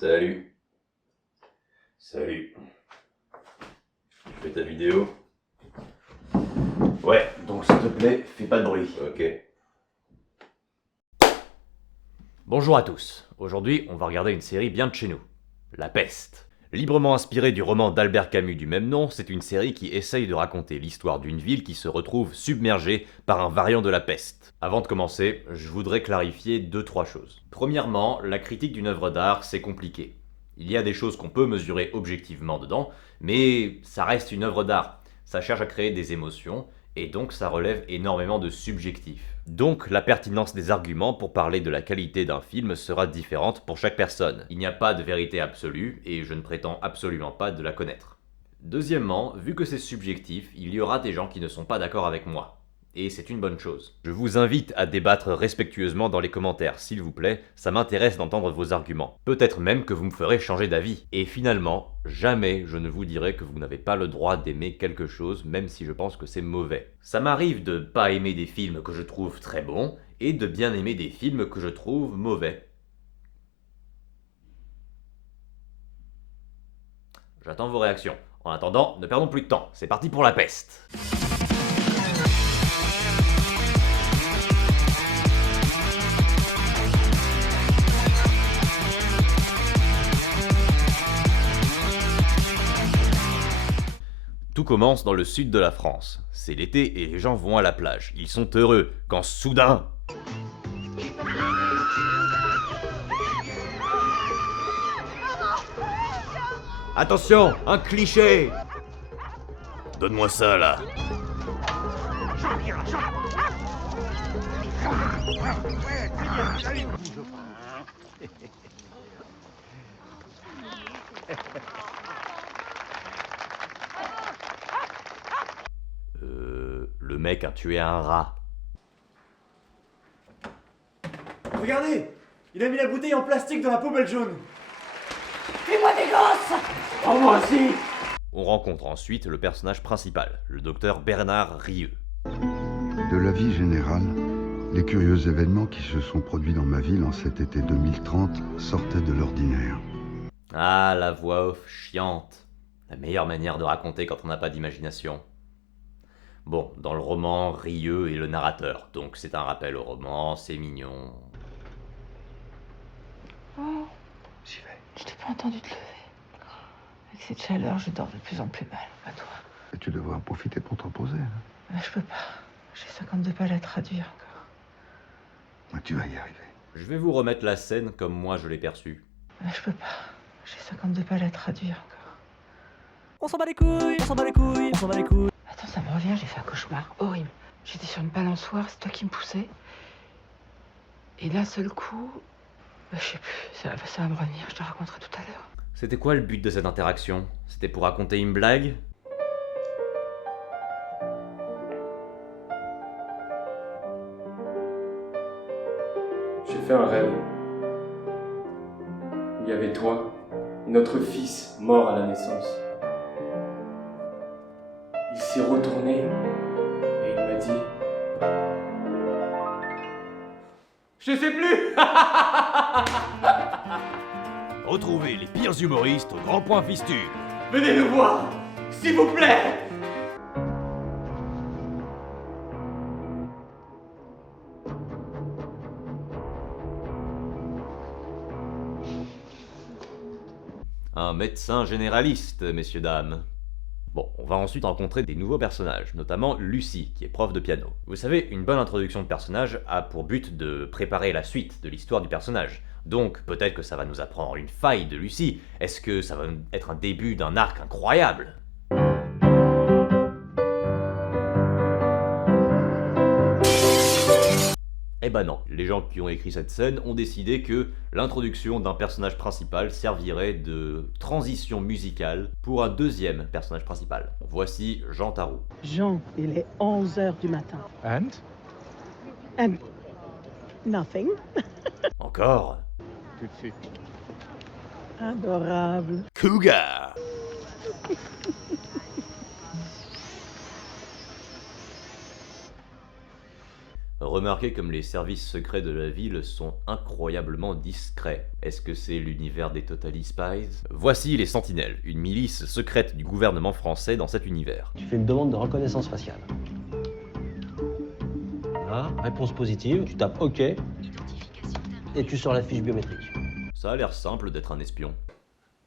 Salut. Salut. Tu fais ta vidéo? Ouais, donc s'il te plaît, fais pas de bruit. Ok. Bonjour à tous. Aujourd'hui, on va regarder une série bien de chez nous. La Peste. Librement inspirée du roman d'Albert Camus du même nom, c'est une série qui essaye de raconter l'histoire d'une ville qui se retrouve submergée par un variant de la peste. Avant de commencer, je voudrais clarifier 2-3 choses. Premièrement, la critique d'une œuvre d'art, c'est compliqué. Il y a des choses qu'on peut mesurer objectivement dedans, mais ça reste une œuvre d'art. Ça cherche à créer des émotions, et donc ça relève énormément de subjectif. Donc la pertinence des arguments pour parler de la qualité d'un film sera différente pour chaque personne. Il n'y a pas de vérité absolue, et je ne prétends absolument pas de la connaître. Deuxièmement, vu que c'est subjectif, il y aura des gens qui ne sont pas d'accord avec moi. Et c'est une bonne chose. Je vous invite à débattre respectueusement dans les commentaires, s'il vous plaît, ça m'intéresse d'entendre vos arguments. Peut-être même que vous me ferez changer d'avis. Et finalement, jamais je ne vous dirai que vous n'avez pas le droit d'aimer quelque chose, même si je pense que c'est mauvais. Ça m'arrive de pas aimer des films que je trouve très bons, et de bien aimer des films que je trouve mauvais. J'attends vos réactions. En attendant, ne perdons plus de temps, c'est parti pour la peste. Tout commence dans le sud de la France. C'est l'été et les gens vont à la plage. Ils sont heureux quand soudain... Attention, un cliché! Donne-moi ça là. Le mec a tué un rat. Regardez, il a mis la bouteille en plastique dans la poubelle jaune. Fais-moi des gosses! Oh, moi aussi. On rencontre ensuite le personnage principal, le docteur Bernard Rieux. De la vie générale, les curieux événements qui se sont produits dans ma ville en cet été 2030 sortaient de l'ordinaire. Ah, la voix off chiante. La meilleure manière de raconter quand on n'a pas d'imagination. Bon, dans le roman, Rieux est le narrateur, donc c'est un rappel au roman, c'est mignon. Oh, J'y vais. je t'ai pas entendu te lever. Avec cette chaleur, je dors de plus en plus mal. Pas toi. Et tu devrais en profiter pour te reposer. Hein. Mais je peux pas. J'ai 52 pages à traduire encore. Mais tu vas y arriver. Je vais vous remettre la scène comme moi je l'ai perçue. Mais je peux pas. J'ai 52 pages à traduire encore. On s'en bat les couilles, on s'en bat les couilles, on s'en bat les couilles. Attends, ça me revient, j'ai fait un cauchemar horrible. J'étais sur une balançoire, c'est toi qui me poussais. Et d'un seul coup, je sais plus, ça va me revenir, je te raconterai tout à l'heure. C'était quoi le but de cette interaction? C'était pour raconter une blague? J'ai fait un rêve. Il y avait toi, et notre fils, mort à la naissance. Il s'est retourné et il m'a dit... Je sais plus. Retrouvez les pires humoristes au Grand Point Fistu. Venez nous voir, s'il vous plaît. Un médecin généraliste, messieurs dames. Bon, on va ensuite rencontrer des nouveaux personnages, notamment Lucie, qui est prof de piano. Vous savez, une bonne introduction de personnage a pour but de préparer la suite de l'histoire du personnage. Donc, peut-être que ça va nous apprendre une faille de Lucie. Est-ce que ça va être un début d'un arc incroyable? Eh ben non, les gens qui ont écrit cette scène ont décidé que l'introduction d'un personnage principal servirait de transition musicale pour un deuxième personnage principal. Voici Jean Tarou. Jean, il est 11h du matin. And? And nothing. Encore? Tout de suite. Adorable. Cougar! Remarquez comme les services secrets de la ville sont incroyablement discrets. Est-ce que c'est l'univers des Totally Spies? Voici les Sentinelles, une milice secrète du gouvernement français dans cet univers. Tu fais une demande de reconnaissance faciale. Là, réponse positive, tu tapes OK et tu sors la fiche biométrique. Ça a l'air simple d'être un espion.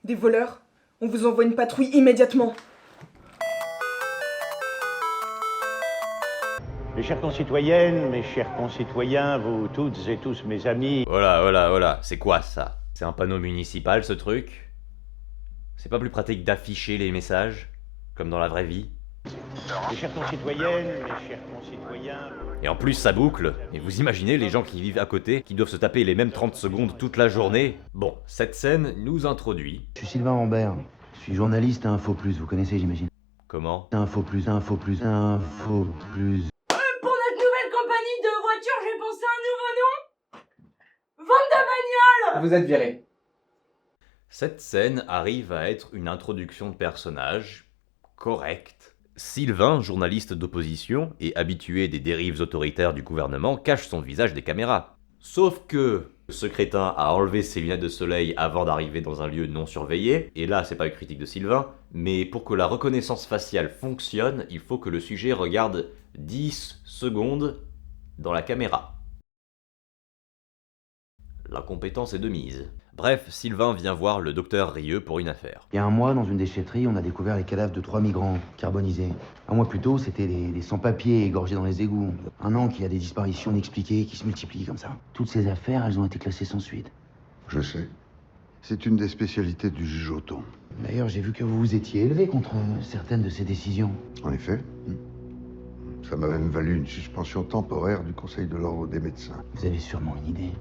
Des voleurs? On vous envoie une patrouille immédiatement. Mes chères concitoyennes, mes chers concitoyens, vous toutes et tous mes amis... Voilà, c'est quoi ça? C'est un panneau municipal ce truc? C'est pas plus pratique d'afficher les messages, comme dans la vraie vie? Mes chères concitoyennes, mes chers concitoyens... Et en plus ça boucle, et vous imaginez les gens qui vivent à côté, qui doivent se taper les mêmes 30 secondes toute la journée? Bon, cette scène nous introduit... Je suis Sylvain Rambert, je suis journaliste à Info Plus, vous connaissez j'imagine. Comment? Info Plus. Pour notre nouvelle compagnie de voitures, j'ai pensé à un nouveau nom. Vente de bagnole. Vous êtes viré. Cette scène arrive à être une introduction de personnage correcte. Sylvain, journaliste d'opposition et habitué des dérives autoritaires du gouvernement, cache son visage des caméras. Sauf que ce crétin a enlevé ses lunettes de soleil avant d'arriver dans un lieu non surveillé, et là c'est pas une critique de Sylvain, mais pour que la reconnaissance faciale fonctionne, il faut que le sujet regarde 10 secondes dans la caméra. La compétence est de mise. Bref, Sylvain vient voir le docteur Rieux pour une affaire. Il y a un mois, dans une déchetterie, on a découvert les cadavres de 3 migrants carbonisés. Un mois plus tôt, c'était des sans-papiers égorgés dans les égouts. Un an qu'il y a des disparitions inexpliquées qui se multiplient comme ça. Toutes ces affaires, elles ont été classées sans suite. Je sais. C'est une des spécialités du juge Othon. D'ailleurs, j'ai vu que vous vous étiez élevé contre certaines de ces décisions. En effet. Ça m'a même valu une suspension temporaire du Conseil de l'Ordre des médecins. Vous avez sûrement une idée.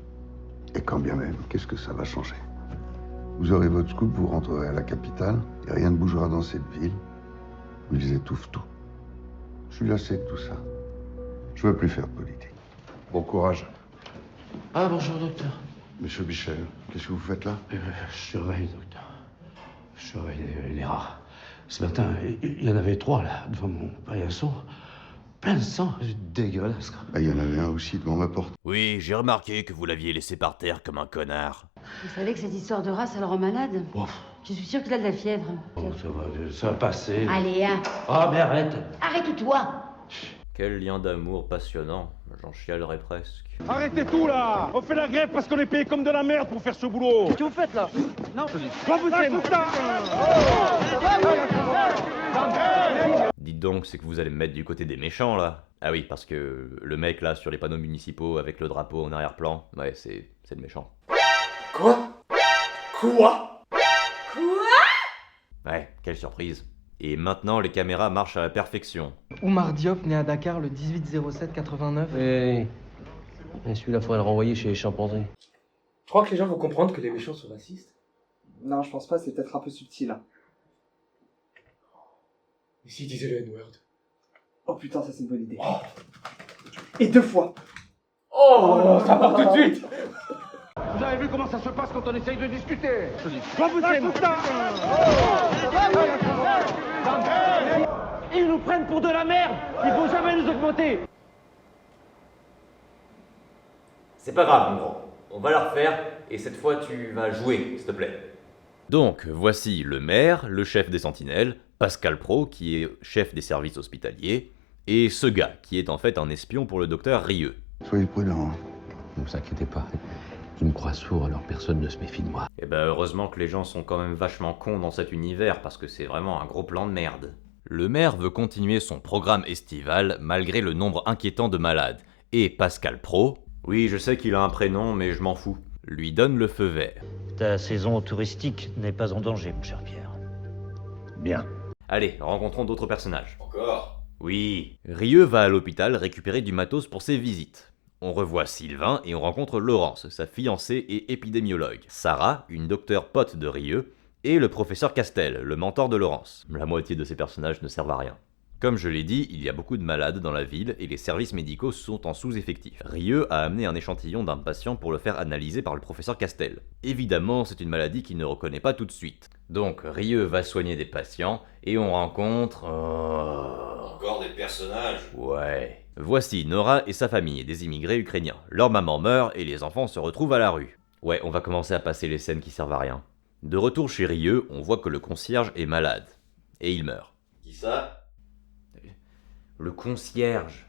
Et quand bien même, qu'est-ce que ça va changer? Vous aurez votre scoop, vous rentrerez à la capitale, et rien ne bougera dans cette ville où ils étouffent tout. Je suis lassé de tout ça. Je veux plus faire de politique. Bon courage. Ah, bonjour, docteur. Monsieur Michel, qu'est-ce que vous faites là? Je surveille, docteur. Je surveille les rats. Ce matin, il y en avait 3, là, devant mon paillasson. Plein de sang, dégueulasse. Il y en avait un aussi devant ma porte. Oui, j'ai remarqué que vous l'aviez laissé par terre comme un connard. Vous savez que cette histoire de rat, ça le rend malade? Je suis sûre qu'il a de la fièvre. Oh, ça va passer. Allez, hein. Oh, mais arrête. Arrête-toi. Quel lien d'amour passionnant, j'en chialerais presque. Arrêtez tout là! On fait la grève parce qu'on est payé comme de la merde pour faire ce boulot! Qu'est-ce que vous faites là? Non, Dites donc, c'est que vous allez me mettre du côté des méchants là? Ah oui, parce que le mec là sur les panneaux municipaux avec le drapeau en arrière-plan, ouais, c'est le méchant. Quoi? Ouais, quelle surprise. Et maintenant, les caméras marchent à la perfection. Oumar Diop, né à Dakar le 18-07-89. Et celui-là, faudrait le renvoyer chez les chimpanzés. Je crois que les gens vont comprendre que les méchants sont racistes. Non, je pense pas, c'est peut-être un peu subtil. Et s'ils disaient le N-word? Oh putain, ça c'est une bonne idée. Et 2 fois. Oh, ça part tout de suite! Vous avez vu comment ça se passe quand on essaye de discuter? Ils nous prennent pour de la merde. Il faut jamais nous augmenter. C'est pas grave, mon grand. On va la refaire, et cette fois tu vas jouer, s'il te plaît. Donc, voici le maire, le chef des sentinelles, Pascal Praud, qui est chef des services hospitaliers, et ce gars, qui est en fait un espion pour le docteur Rieux. Soyez prudents. Ne vous inquiétez pas. Ils me croient sourd, alors personne ne se méfie de moi. Et ben heureusement que les gens sont quand même vachement cons dans cet univers, parce que c'est vraiment un gros plan de merde. Le maire veut continuer son programme estival malgré le nombre inquiétant de malades, et Pascal Praud, oui je sais qu'il a un prénom mais je m'en fous, lui donne le feu vert. Ta saison touristique n'est pas en danger, mon cher Pierre. Bien. Allez, rencontrons d'autres personnages. Encore? Oui. Rieux va à l'hôpital récupérer du matos pour ses visites. On revoit Sylvain et on rencontre Laurence, sa fiancée et épidémiologue. Sarah, une docteure pote de Rieux, et le professeur Castel, le mentor de Laurence. La moitié de ces personnages ne servent à rien. Comme je l'ai dit, il y a beaucoup de malades dans la ville et les services médicaux sont en sous-effectif. Rieux a amené un échantillon d'un patient pour le faire analyser par le professeur Castel. Évidemment, c'est une maladie qu'il ne reconnaît pas tout de suite. Donc, Rieux va soigner des patients, et on rencontre... Encore des personnages. Ouais. Voici Nora et sa famille, des immigrés ukrainiens. Leur maman meurt, et les enfants se retrouvent à la rue. Ouais, on va commencer à passer les scènes qui servent à rien. De retour chez Rieux, on voit que le concierge est malade. Et il meurt. Qui ça? Le concierge.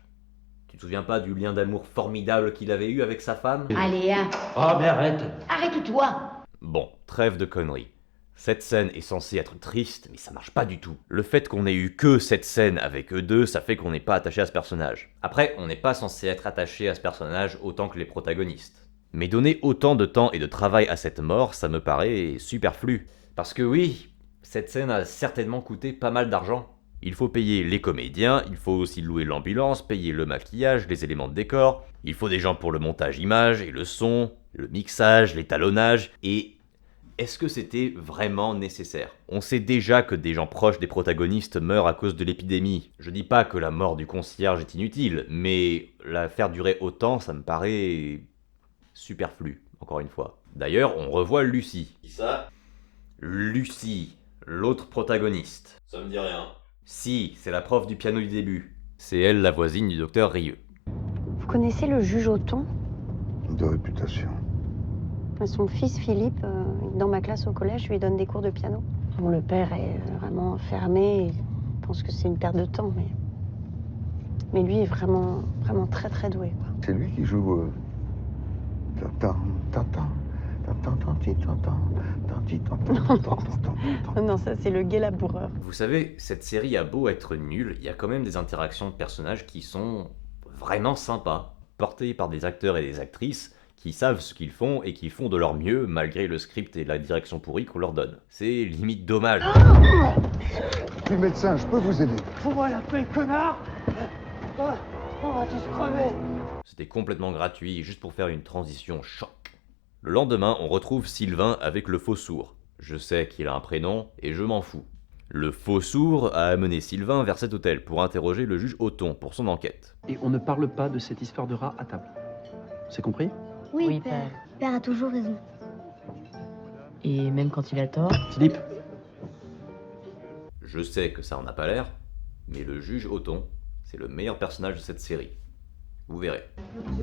Tu te souviens pas du lien d'amour formidable qu'il avait eu avec sa femme? Allez, hein. Oh, mais arrête. Arrête-toi. Bon, trêve de conneries. Cette scène est censée être triste, mais ça marche pas du tout. Le fait qu'on ait eu que cette scène avec eux deux, ça fait qu'on n'est pas attaché à ce personnage. Après, on n'est pas censé être attaché à ce personnage autant que les protagonistes. Mais donner autant de temps et de travail à cette mort, ça me paraît superflu. Parce que oui, cette scène a certainement coûté pas mal d'argent. Il faut payer les comédiens, il faut aussi louer l'ambulance, payer le maquillage, les éléments de décor, il faut des gens pour le montage image et le son, le mixage, l'étalonnage, et est-ce que c'était vraiment nécessaire? On sait déjà que des gens proches des protagonistes meurent à cause de l'épidémie. Je dis pas que la mort du concierge est inutile, mais la faire durer autant, ça me paraît superflu, encore une fois. D'ailleurs, on revoit Lucie. Qui ça? Lucie, l'autre protagoniste. Ça me dit rien. Si, c'est la prof du piano du début. C'est elle la voisine du docteur Rieux. Vous connaissez le juge Othon? De réputation. Son fils Philippe, dans ma classe au collège, je lui donne des cours de piano. Bon, le père est vraiment fermé, il pense que c'est une perte de temps, mais lui est vraiment très très doué, quoi. C'est lui qui joue... Non, ça c'est le gai laboureur. Vous savez, cette série a beau être nulle, il y a quand même des interactions de personnages qui sont vraiment sympas, portées par des acteurs et des actrices qui savent ce qu'ils font et qui font de leur mieux malgré le script et la direction pourrie qu'on leur donne. C'est limite dommage. Je suis médecin, je peux vous aider. Fous-moi la paix, connard. On va tous crever. C'était complètement gratuit, juste pour faire une transition choc. Le lendemain, on retrouve Sylvain avec le faux sourd. Je sais qu'il a un prénom, et je m'en fous. Le faux sourd a amené Sylvain vers cet hôtel pour interroger le juge Othon pour son enquête. Et on ne parle pas de cette histoire de rat à table. C'est compris? Oui, père. Père a toujours raison. Et même quand il a tort. Philippe. Je sais que ça en a pas l'air, mais le juge Othon, c'est le meilleur personnage de cette série. Vous verrez.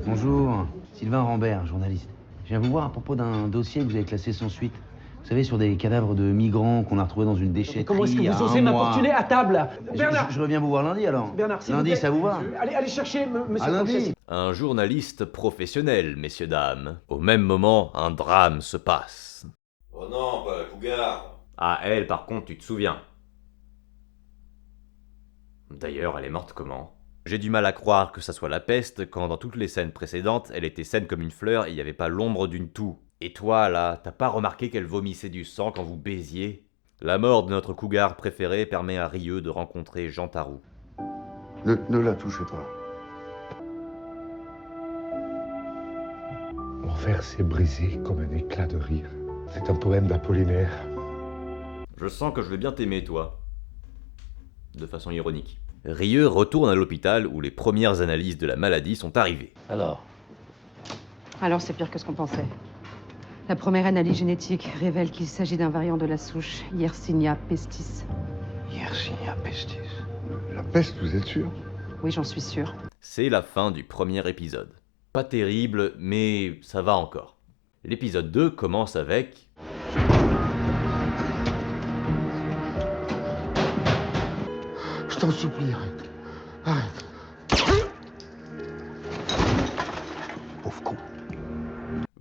Bonjour, Sylvain Rambert, journaliste. Je viens vous voir à propos d'un dossier que vous avez classé sans suite. Vous savez, sur des cadavres de migrants qu'on a retrouvés dans une déchetterie. Comment est-ce que vous osez m'importuner à table? Bernard. Je reviens vous voir lundi alors. Bernard, s'il lundi, vous plaît. ça vous va? Allez chercher monsieur À le lundi. commissaire. Un journaliste professionnel, messieurs dames. Au même moment, un drame se passe. Oh non, pas la cougar. Ah, elle, par contre, tu te souviens. D'ailleurs, elle est morte comment? J'ai du mal à croire que ça soit la peste quand dans toutes les scènes précédentes, elle était saine comme une fleur et il n'y avait pas l'ombre d'une toux. Et toi, là, t'as pas remarqué qu'elle vomissait du sang quand vous baisiez? La mort de notre cougar préféré permet à Rieux de rencontrer Jean Tarou. Ne la touchez pas. Mon verre s'est brisé comme un éclat de rire. C'est un poème d'Apollinaire. Je sens que je vais bien t'aimer, toi. De façon ironique. Rieux retourne à l'hôpital où les premières analyses de la maladie sont arrivées. Alors Alors c'est pire que ce qu'on pensait. La première analyse génétique révèle qu'il s'agit d'un variant de la souche Yersinia pestis. Yersinia pestis. La peste, vous êtes sûr? Oui, j'en suis sûre. C'est la fin du premier épisode. Pas terrible, mais ça va encore. L'épisode 2 commence avec... Je t'en supplie, arrête. Arrête. Pauvre con.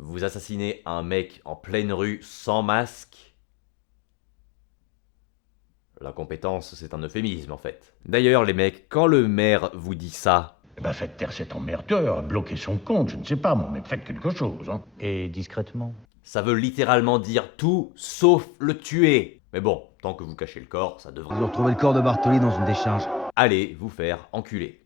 Vous assassinez un mec en pleine rue sans masque. L'incompétence, c'est un euphémisme en fait. D'ailleurs, les mecs, quand le maire vous dit ça... Eh ben faites taire cet emmerdeur, bloquez son compte, je ne sais pas moi, mais faites quelque chose, hein. Et discrètement. Ça veut littéralement dire tout sauf le tuer. Mais bon, tant que vous cachez le corps, ça devrait... Vous retrouvez le corps de Bartoli dans une décharge. Allez vous faire enculer.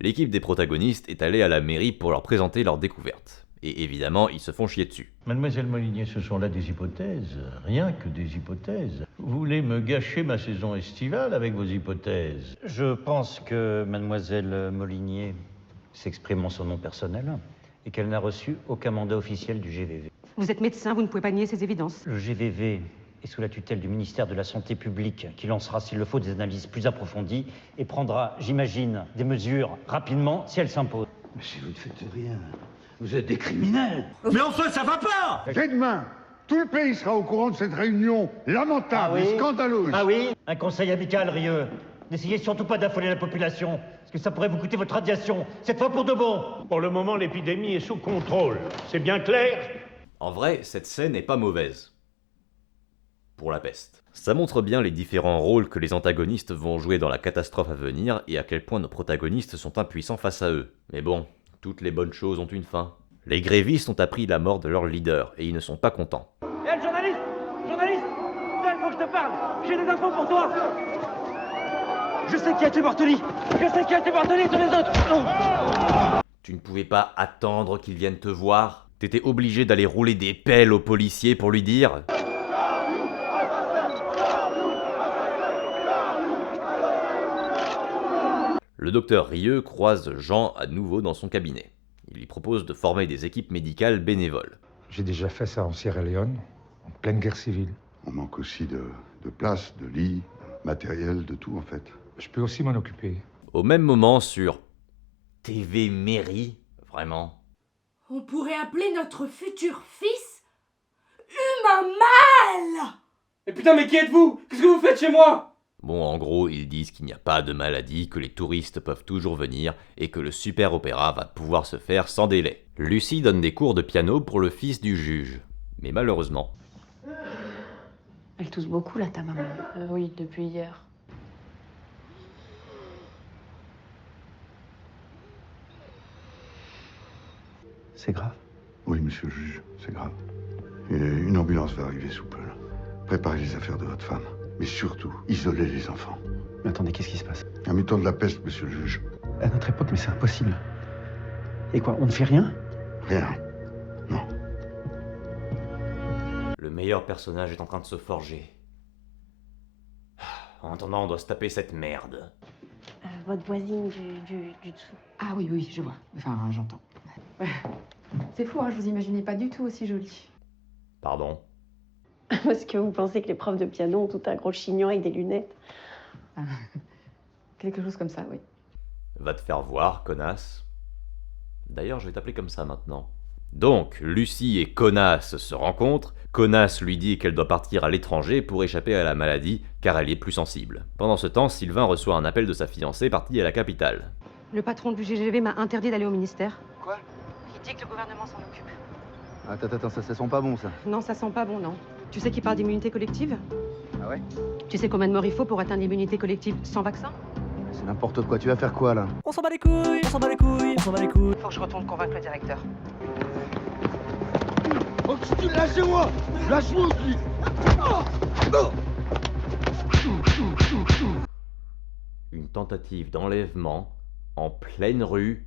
L'équipe des protagonistes est allée à la mairie pour leur présenter leur découverte. Et évidemment, ils se font chier dessus. Mademoiselle Molinier, ce sont là des hypothèses, rien que des hypothèses. Vous voulez me gâcher ma saison estivale avec vos hypothèses? Je pense que mademoiselle Molinier s'exprime en son nom personnel et qu'elle n'a reçu aucun mandat officiel du GVV. Vous êtes médecin, vous ne pouvez pas nier ces évidences. Le GVV et sous la tutelle du ministère de la Santé publique, qui lancera, s'il le faut, des analyses plus approfondies et prendra, j'imagine, des mesures rapidement si elles s'imposent. Mais si vous ne faites rien, vous êtes des criminels. Mais enfin, ça va pas! Dès demain, tout le pays sera au courant de cette réunion lamentable et scandaleuse. Ah oui? Un conseil amical, Rieux. N'essayez surtout pas d'affoler la population, parce que ça pourrait vous coûter votre radiation, cette fois pour de bon. Pour le moment, l'épidémie est sous contrôle. C'est bien clair? En vrai, cette scène est pas mauvaise. Pour la peste. Ça montre bien les différents rôles que les antagonistes vont jouer dans la catastrophe à venir et à quel point nos protagonistes sont impuissants face à eux. Mais bon, toutes les bonnes choses ont une fin. Les grévistes ont appris la mort de leur leader et ils ne sont pas contents. Hé, le journaliste! Journaliste! Viens, il faut que je te parle! J'ai des infos pour toi! Je sais qui a tué Bartoli! Je sais qui a tué Bartoli et tous les autres! Tu ne pouvais pas attendre qu'ils viennent te voir? T'étais obligé d'aller rouler des pelles au policier pour lui dire... Le docteur Rieux croise Jean à nouveau dans son cabinet. Il lui propose de former des équipes médicales bénévoles. J'ai déjà fait ça en Sierra Leone, en pleine guerre civile. On manque aussi de place, de lits, matériel, de tout en fait. Je peux aussi m'en occuper. Au même moment sur TV Mairie, vraiment. On pourrait appeler notre futur fils Humain Mal! Mais putain, mais qui êtes-vous? Qu'est-ce que vous faites chez moi? Bon, en gros, ils disent qu'il n'y a pas de maladie, que les touristes peuvent toujours venir et que le super opéra va pouvoir se faire sans délai. Lucie donne des cours de piano pour le fils du juge. Mais malheureusement... Elle tousse beaucoup, là, ta maman. Oui, depuis hier. C'est grave? Oui, monsieur le juge, c'est grave. Et une ambulance va arriver sous peu. Là. Préparez les affaires de votre femme. Mais surtout, isolez les enfants. Mais attendez, qu'est-ce qui se passe? Un mi-temps de la peste, monsieur le juge. À notre époque, mais c'est impossible. Et quoi, on ne fait rien? Rien. Non. Le meilleur personnage est en train de se forger. En attendant, on doit se taper cette merde. Votre voisine du dessous. Ah oui, oui, je vois. Enfin, j'entends. Ouais. C'est fou, hein, je vous imaginais pas du tout aussi jolie. Pardon? Parce que vous pensez que les profs de piano ont tout un gros chignon avec des lunettes. Ah, quelque chose comme ça, oui. Va te faire voir, connasse. D'ailleurs, je vais t'appeler comme ça maintenant. Donc, Lucie et Connasse se rencontrent. Connasse lui dit qu'elle doit partir à l'étranger pour échapper à la maladie, car elle y est plus sensible. Pendant ce temps, Sylvain reçoit un appel de sa fiancée partie à la capitale. Le patron du GGV m'a interdit d'aller au ministère. Quoi? Il dit que le gouvernement s'en occupe. Attends, ça sent pas bon, ça. Non, ça sent pas bon, non. Tu sais qu'il parle d'immunité collective? Ah ouais? Tu sais combien de morts il faut pour atteindre l'immunité collective sans vaccin? C'est n'importe quoi. Tu vas faire quoi, là? On s'en bat les couilles, on s'en bat les couilles, on s'en bat les couilles. Faut que je retourne convaincre le directeur. Oh, lâchez-moi! Lâche-moi aussi! Une tentative d'enlèvement en pleine rue,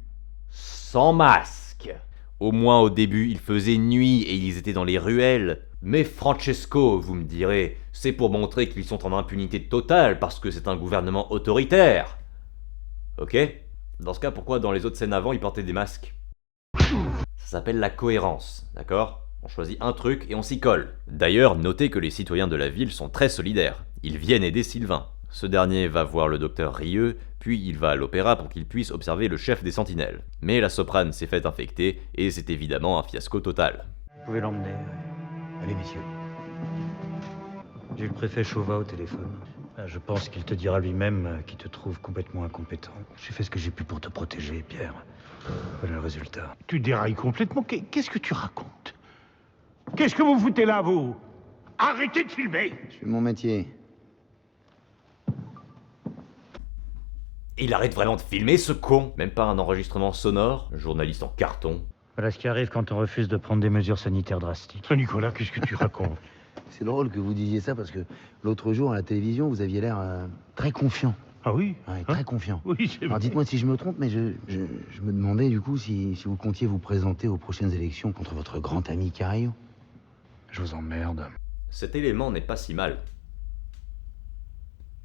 sans masque. Au moins au début, il faisait nuit et ils étaient dans les ruelles. Mais Francesco, vous me direz, c'est pour montrer qu'ils sont en impunité totale parce que c'est un gouvernement autoritaire. Ok? Dans ce cas, pourquoi dans les autres scènes avant, ils portaient des masques? Ça s'appelle la cohérence, d'accord? On choisit un truc et on s'y colle. D'ailleurs, notez que les citoyens de la ville sont très solidaires. Ils viennent aider Sylvain. Ce dernier va voir le docteur Rieux, puis il va à l'opéra pour qu'il puisse observer le chef des sentinelles. Mais la soprane s'est faite infecter, et c'est évidemment un fiasco total. Vous pouvez l'emmener. Allez, messieurs. J'ai le préfet Chauvat au téléphone. Je pense qu'il te dira lui-même qu'il te trouve complètement incompétent. J'ai fait ce que j'ai pu pour te protéger, Pierre. Voilà le résultat. Tu dérailles complètement. Qu'est-ce que tu racontes? Qu'est-ce que vous foutez là, vous? Arrêtez de filmer! Je fais mon métier. Il arrête vraiment de filmer, ce con! Même pas un enregistrement sonore? Journaliste en carton. Voilà ce qui arrive quand on refuse de prendre des mesures sanitaires drastiques. Nicolas, qu'est-ce que tu racontes? C'est drôle que vous disiez ça parce que l'autre jour à la télévision, vous aviez l'air très confiant. Ah oui? Ouais, très confiant. Oui, c'est Alors vrai. dites-moi si je me trompe, mais je me demandais du coup si vous comptiez vous présenter aux prochaines élections contre votre grand ami Carillo. Je vous emmerde. Cet élément n'est pas si mal.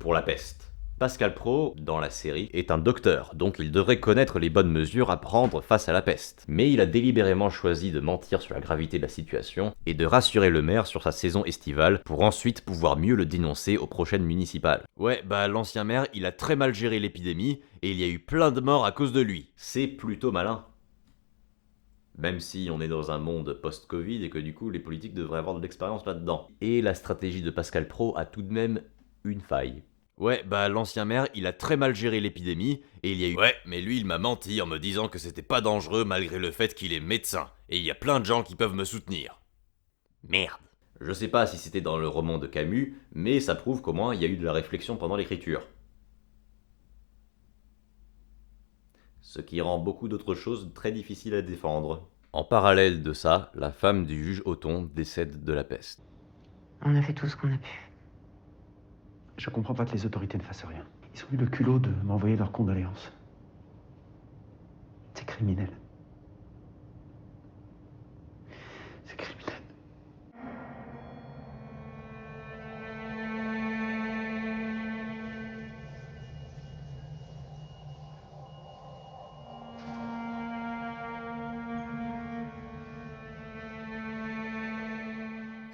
Pour la peste. Pascal Praud, dans la série, est un docteur, donc il devrait connaître les bonnes mesures à prendre face à la peste. Mais il a délibérément choisi de mentir sur la gravité de la situation et de rassurer le maire sur sa saison estivale pour ensuite pouvoir mieux le dénoncer aux prochaines municipales. Ouais, bah l'ancien maire, il a très mal géré l'épidémie et il y a eu plein de morts à cause de lui. C'est plutôt malin. Même si on est dans un monde post-Covid et que du coup les politiques devraient avoir de l'expérience là-dedans. Et la stratégie de Pascal Praud a tout de même une faille. Ouais, bah l'ancien maire, il a très mal géré l'épidémie, et il y a eu... Ouais, mais lui il m'a menti en me disant que c'était pas dangereux malgré le fait qu'il est médecin, et il y a plein de gens qui peuvent me soutenir. Merde. Je sais pas si c'était dans le roman de Camus, mais ça prouve qu'au moins il y a eu de la réflexion pendant l'écriture. Ce qui rend beaucoup d'autres choses très difficiles à défendre. En parallèle de ça, la femme du juge Othon décède de la peste. On a fait tout ce qu'on a pu. Je comprends pas que les autorités ne fassent rien. Ils ont eu le culot de m'envoyer leurs condoléances. C'est criminel. C'est criminel.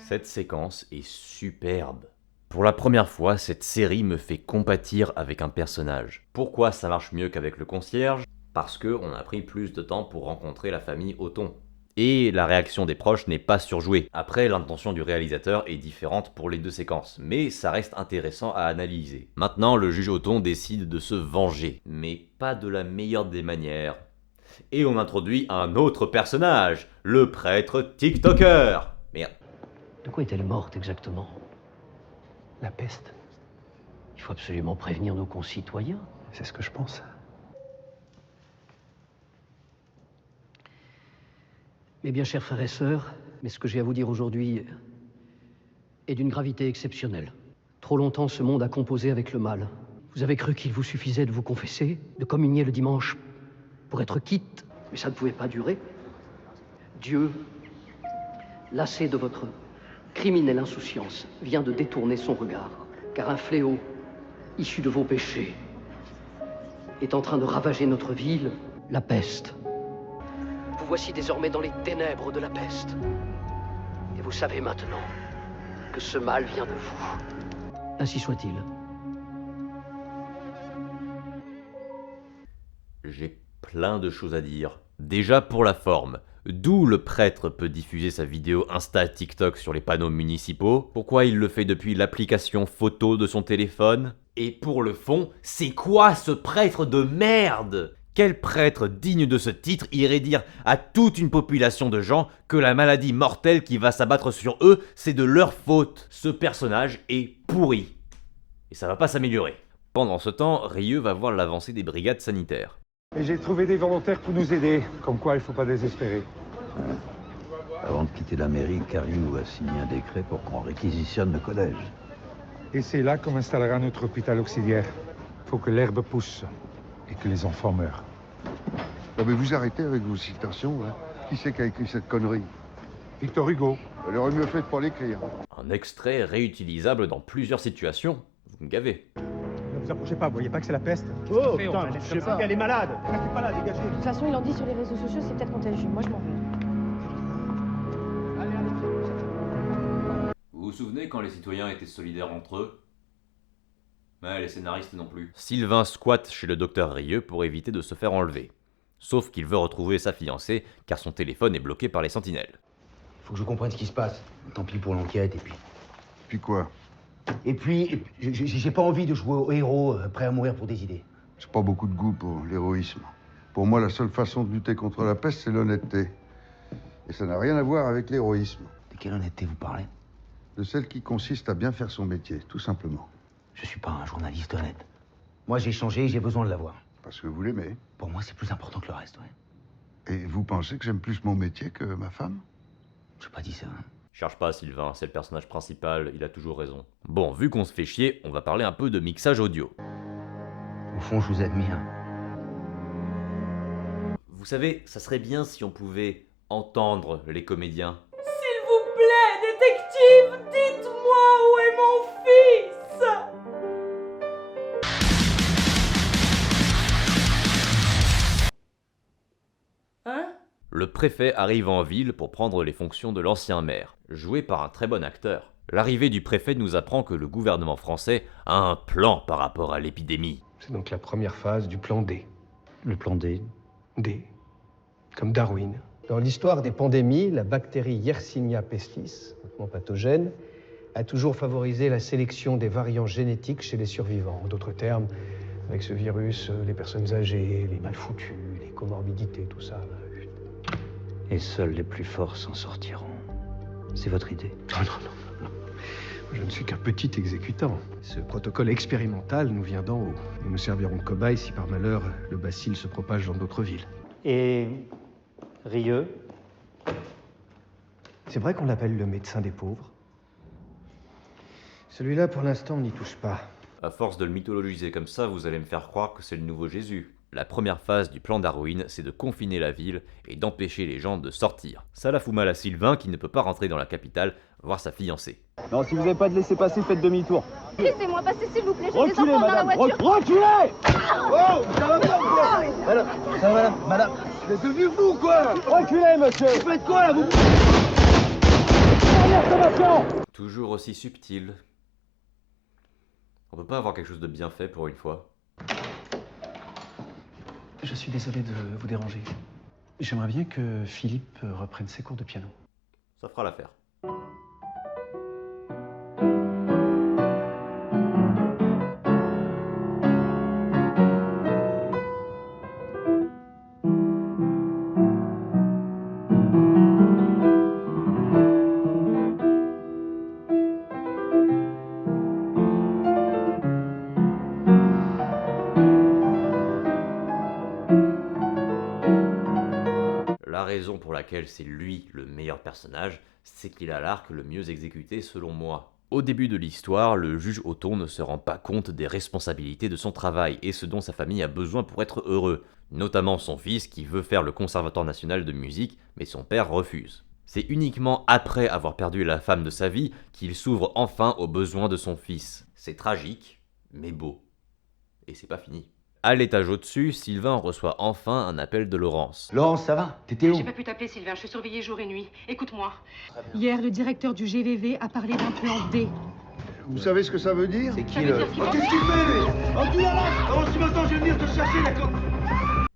Cette séquence est superbe. Pour la première fois, cette série me fait compatir avec un personnage. Pourquoi ça marche mieux qu'avec le concierge? Parce qu'on a pris plus de temps pour rencontrer la famille Othon. Et la réaction des proches n'est pas surjouée. Après, l'intention du réalisateur est différente pour les deux séquences, mais ça reste intéressant à analyser. Maintenant, le juge Othon décide de se venger, mais pas de la meilleure des manières. Et on introduit un autre personnage, le prêtre TikToker. Merde. De quoi est-elle morte exactement? La peste. Il faut absolument prévenir nos concitoyens. C'est ce que je pense. Mes bien chers frères et sœurs, mais ce que j'ai à vous dire aujourd'hui est d'une gravité exceptionnelle. Trop longtemps, ce monde a composé avec le mal. Vous avez cru qu'il vous suffisait de vous confesser, de communier le dimanche pour être quitte, mais ça ne pouvait pas durer. Dieu, lassé de votre criminelle insouciance, vient de détourner son regard, car un fléau issu de vos péchés est en train de ravager notre ville, la peste. Vous voici désormais dans les ténèbres de la peste. Et vous savez maintenant que ce mal vient de vous. Ainsi soit-il. J'ai plein de choses à dire. Déjà pour la forme. D'où le prêtre peut diffuser sa vidéo Insta TikTok sur les panneaux municipaux? Pourquoi il le fait depuis l'application photo de son téléphone? Et pour le fond, c'est quoi ce prêtre de merde? Quel prêtre digne de ce titre irait dire à toute une population de gens que la maladie mortelle qui va s'abattre sur eux, c'est de leur faute? Ce personnage est pourri. Et ça va pas s'améliorer. Pendant ce temps, Rieux va voir l'avancée des brigades sanitaires. Et j'ai trouvé des volontaires pour nous aider, comme quoi il faut pas désespérer. Avant de quitter la mairie, Cariou a signé un décret pour qu'on réquisitionne le collège. Et c'est là qu'on installera notre hôpital auxiliaire. Faut que l'herbe pousse et que les enfants meurent. Non mais vous arrêtez avec vos citations, hein. Qui c'est qui a écrit cette connerie? Victor Hugo. Elle aurait mieux fait de pas l'écrire. Un extrait réutilisable dans plusieurs situations. Vous me gavez. Ne vous approchez pas, vous voyez pas que c'est la peste? Oh, putain, je sais pas. Elle est malade. Restez pas là, dégagez. De toute façon, il en dit sur les réseaux sociaux, c'est peut-être contagieux. Moi, je m'en vais. Vous vous souvenez quand les citoyens étaient solidaires entre eux? Ouais, les scénaristes non plus. Sylvain squatte chez le docteur Rieux pour éviter de se faire enlever. Sauf qu'il veut retrouver sa fiancée car son téléphone est bloqué par les sentinelles. Faut que je comprenne ce qui se passe. Tant pis pour l'enquête, et puis... Puis quoi? Et puis, j'ai pas envie de jouer au héros prêt à mourir pour des idées. J'ai pas beaucoup de goût pour l'héroïsme. Pour moi, la seule façon de lutter contre la peste, c'est l'honnêteté. Et ça n'a rien à voir avec l'héroïsme. De quelle honnêteté vous parlez? De celle qui consiste à bien faire son métier, tout simplement. Je suis pas un journaliste honnête. Moi, j'ai changé et j'ai besoin de l'avoir. Parce que vous l'aimez. Pour moi, c'est plus important que le reste, ouais. Et vous pensez que j'aime plus mon métier que ma femme? J'ai pas dit ça, hein. Cherche pas Sylvain, c'est le personnage principal, il a toujours raison. Bon, vu qu'on se fait chier, on va parler un peu de mixage audio. Au fond, je vous admire. Vous savez, ça serait bien si on pouvait entendre les comédiens. S'il vous plaît, détective, dites-moi où est mon fils. le préfet arrive en ville pour prendre les fonctions de l'ancien maire, joué par un très bon acteur. L'arrivée du préfet nous apprend que le gouvernement français a un plan par rapport à l'épidémie. C'est donc la première phase du plan D. Le plan D. D, comme Darwin. Dans l'histoire des pandémies, la bactérie Yersinia pestis, hautement pathogène, a toujours favorisé la sélection des variants génétiques chez les survivants. En d'autres termes, avec ce virus, les personnes âgées, les mal foutus, les comorbidités, tout ça. Et seuls les plus forts s'en sortiront. C'est votre idée? Non. Je ne suis qu'un petit exécutant. Ce protocole expérimental nous vient d'en haut. Nous nous servirons de cobayes si par malheur le bacille se propage dans d'autres villes. Et Rieux? C'est vrai qu'on l'appelle le médecin des pauvres. Celui-là, pour l'instant, on n'y touche pas. À force de le mythologiser comme ça, vous allez me faire croire que c'est le nouveau Jésus. La première phase du plan Darwin, c'est de confiner la ville et d'empêcher les gens de sortir. Ça la fout mal à Sylvain qui ne peut pas rentrer dans la capitale voir sa fiancée. Non, si vous n'avez pas de laisser passer, faites demi-tour. Laissez-moi passer s'il vous plaît, j'ai des Reculez, enfants dans la madame, voiture. reculez. Oh, ça va pas ou quoi? Madame. Vous êtes devenu fou, quoi? Reculez, monsieur. Vous faites quoi, là, vous? Dernière sommation. Toujours aussi subtil. On peut pas avoir quelque chose de bien fait pour une fois. Je suis désolé de vous déranger. J'aimerais bien que Philippe reprenne ses cours de piano. Ça fera l'affaire. La raison pour laquelle c'est lui le meilleur personnage, c'est qu'il a l'arc le mieux exécuté selon moi. Au début de l'histoire, le juge Othon ne se rend pas compte des responsabilités de son travail et ce dont sa famille a besoin pour être heureux, notamment son fils qui veut faire le Conservatoire national de musique, mais son père refuse. C'est uniquement après avoir perdu la femme de sa vie qu'il s'ouvre enfin aux besoins de son fils. C'est tragique, mais beau. Et c'est pas fini. À l'étage au-dessus, Sylvain reçoit enfin un appel de Laurence. Laurence, ça va? T'étais où? J'ai pas pu t'appeler, Sylvain. Je suis surveillée jour et nuit. Écoute-moi. Hier, le directeur du GVV a parlé d'un plan D. Vous savez ce que ça veut dire? C'est qui le... Qu'est-ce qu'il fait, lui? Oh, tu la lâches. Avant si maintenant, je vais venir te chercher, d'accord?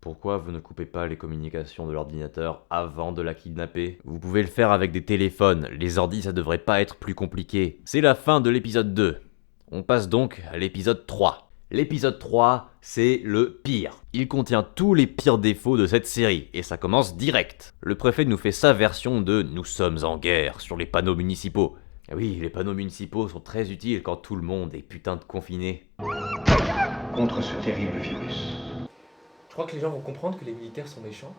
Pourquoi vous ne coupez pas les communications de l'ordinateur avant de la kidnapper? Vous pouvez le faire avec des téléphones, les ordis ça devrait pas être plus compliqué. C'est la fin de l'épisode 2. On passe donc à l'épisode 3. L'épisode 3, c'est le pire. Il contient tous les pires défauts de cette série, et ça commence direct. Le préfet nous fait sa version de « Nous sommes en guerre » sur les panneaux municipaux. Et oui, les panneaux municipaux sont très utiles quand tout le monde est putain de confiné. Contre ce terrible virus. Je crois que les gens vont comprendre que les militaires sont méchants.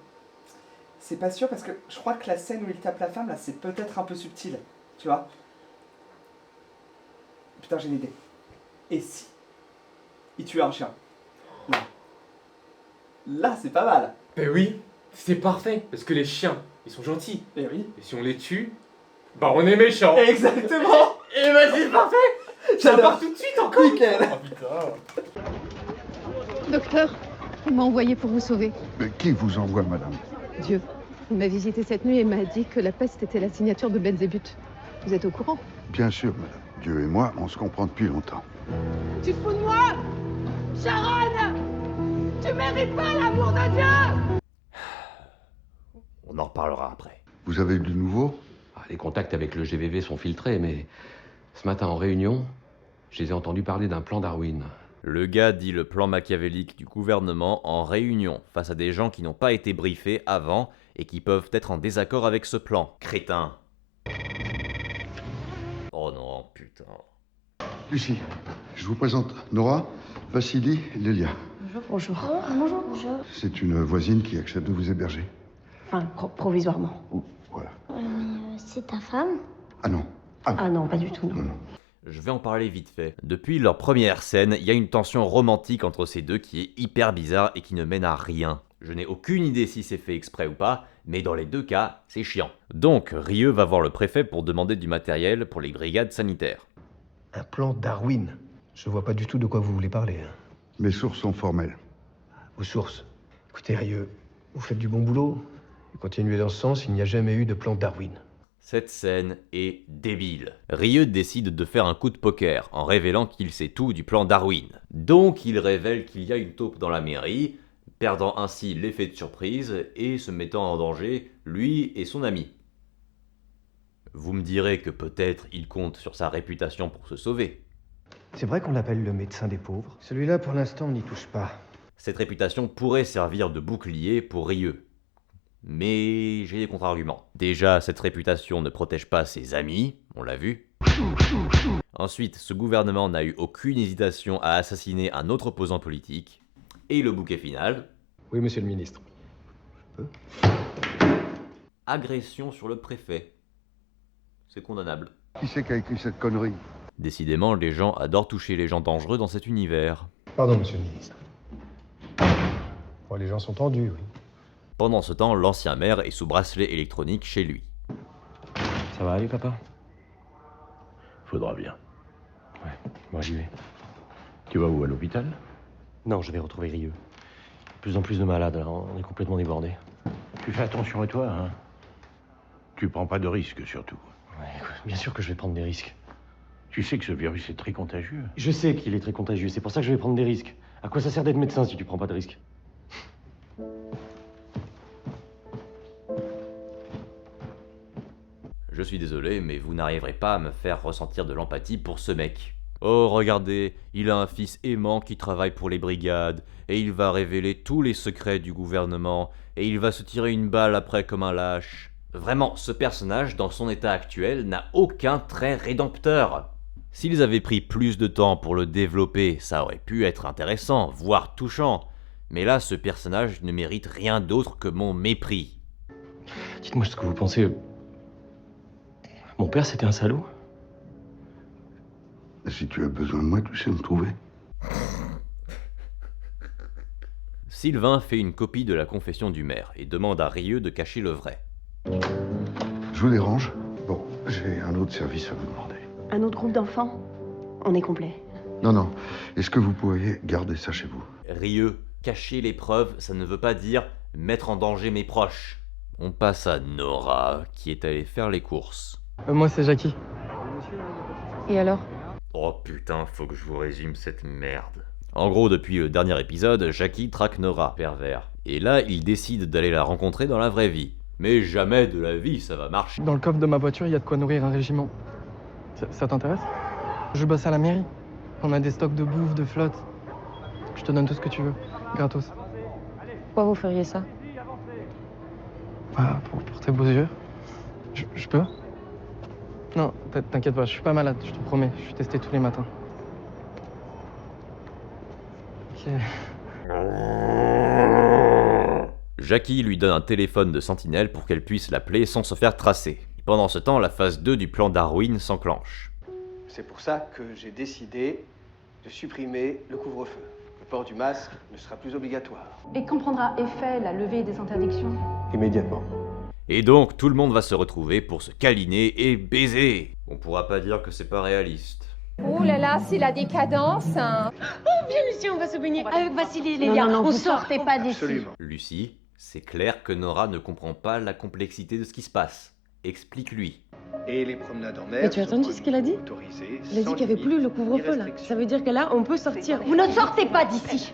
C'est pas sûr parce que je crois que la scène où il tape la femme, là, c'est peut-être un peu subtil. Tu vois? Putain, j'ai une idée. Et si il tuait un chien? Là. Là, c'est pas mal. Ben oui, c'est parfait, parce que les chiens, ils sont gentils. Et oui. Et si on les tue, bah on est méchants. Exactement. Et bah c'est parfait. Ça part tout de suite encore. Nickel. Oh putain. Docteur, il m'a envoyé pour vous sauver. Mais qui vous envoie, madame? Dieu. Il m'a visité cette nuit et m'a dit que la peste était la signature de Belzébuth. Vous êtes au courant? Bien sûr, madame. Dieu et moi, on se comprend depuis longtemps. Tu te fous de moi? Sharon! Tu mérites pas l'amour de Dieu! On en reparlera après. Vous avez eu du nouveau? Les contacts avec le GVV sont filtrés, mais ce matin en réunion, je les ai entendus parler d'un plan Darwin. Le gars dit le plan machiavélique du gouvernement en réunion, face à des gens qui n'ont pas été briefés avant et qui peuvent être en désaccord avec ce plan. Crétin. Oh non, putain. Lucie, je vous présente Nora, Vassili, Lélia. Bonjour. Bonjour. C'est une voisine qui accepte de vous héberger. Enfin, provisoirement. Voilà. C'est ta femme? Ah non. Ah non, pas du tout. Non. Je vais en parler vite fait. Depuis leur première scène, il y a une tension romantique entre ces deux qui est hyper bizarre et qui ne mène à rien. Je n'ai aucune idée si c'est fait exprès ou pas, mais dans les deux cas, c'est chiant. Donc, Rieux va voir le préfet pour demander du matériel pour les brigades sanitaires. Un plan Darwin. Je vois pas du tout de quoi vous voulez parler. Mes sources sont formelles. Vos sources? Écoutez, Rieux, vous faites du bon boulot, Et continuez dans ce sens, il n'y a jamais eu de plan Darwin. Cette scène est débile. Rieux décide de faire un coup de poker en révélant qu'il sait tout du plan Darwin. Donc il révèle qu'il y a une taupe dans la mairie, perdant ainsi l'effet de surprise et se mettant en danger, lui et son ami. Vous me direz que peut-être il compte sur sa réputation pour se sauver. C'est vrai qu'on l'appelle le médecin des pauvres. Celui-là, pour l'instant, on n'y touche pas. Cette réputation pourrait servir de bouclier pour Rieux. Mais j'ai des contre-arguments. Déjà, cette réputation ne protège pas ses amis, on l'a vu. Ensuite, ce gouvernement n'a eu aucune hésitation à assassiner un autre opposant politique. Et le bouquet final... Oui, monsieur le ministre. Je peux ? Agression sur le préfet. C'est condamnable. Qui c'est qui a écrit cette connerie? Décidément, les gens adorent toucher les gens dangereux dans cet univers. Pardon, monsieur le ministre. Bon, les gens sont tendus, oui. Pendant ce temps, l'ancien maire est sous bracelet électronique chez lui. Ça va aller, papa? Faudra bien. Ouais, moi j'y vais. Tu vas où, à l'hôpital? Non, je vais retrouver Rieux. De plus en plus de malades, alors on est complètement débordés. Tu fais attention à toi, hein? Tu prends pas de risques, surtout. Ouais, bien sûr que je vais prendre des risques. Tu sais que ce virus est très contagieux. Je sais qu'il est très contagieux, c'est pour ça que je vais prendre des risques. À quoi ça sert d'être médecin si tu prends pas de risques? Je suis désolé, mais vous n'arriverez pas à me faire ressentir de l'empathie pour ce mec. Oh, regardez, il a un fils aimant qui travaille pour les brigades, et il va révéler tous les secrets du gouvernement, et il va se tirer une balle après comme un lâche. Vraiment, ce personnage, dans son état actuel, n'a aucun trait rédempteur. S'ils avaient pris plus de temps pour le développer, ça aurait pu être intéressant, voire touchant. Mais là, ce personnage ne mérite rien d'autre que mon mépris. Dites-moi ce que vous pensez. Mon père, c'était un salaud? Si tu as besoin de moi, tu sais me trouver. Sylvain fait une copie de la confession du maire et demande à Rieux de cacher le vrai. Je vous dérange? Bon, j'ai un autre service à vous demander. Un autre groupe d'enfants? On est complet. Non. Est-ce que vous pourriez garder ça chez vous? Rieux, cacher les preuves, ça ne veut pas dire mettre en danger mes proches. On passe à Nora, qui est allée faire les courses. Moi, c'est Jackie. Et alors? Oh putain, faut que je vous résume cette merde. En gros, depuis le dernier épisode, Jackie traque Nora, pervers. Et là, il décide d'aller la rencontrer dans la vraie vie. Mais jamais de la vie, ça va marcher. Dans le coffre de ma voiture, il y a de quoi nourrir un régiment. Ça t'intéresse? Je bosse à la mairie. On a des stocks de bouffe, de flotte. Je te donne tout ce que tu veux, gratos. Pourquoi vous feriez ça? Bah, pour tes beaux yeux. Je peux? Non, t'inquiète pas, je suis pas malade, je te promets. Je suis testé tous les matins. Ok. Jackie lui donne un téléphone de sentinelle pour qu'elle puisse l'appeler sans se faire tracer. Pendant ce temps, la phase 2 du plan Darwin s'enclenche. C'est pour ça que j'ai décidé de supprimer le couvre-feu. Le port du masque ne sera plus obligatoire. Et quand prendra effet la levée des interdictions? Immédiatement. Et donc, tout le monde va se retrouver pour se câliner et baiser. On pourra pas dire que c'est pas réaliste. Ouh là là, c'est la décadence, hein. Oh, viens Lucie, on va se baigner avec Vassili et Lélia. Non, on vous sort. sortez pas d'ici. Absolument. Lucie, c'est clair que Nora ne comprend pas la complexité de ce qui se passe. Explique-lui. Et les promenades en mer. Mais tu as entendu ce qu'elle a dit? Elle a dit qu'il n'y avait plus le couvre-feu là. Ça veut dire que là, on peut sortir. Vous ne sortez pas d'ici.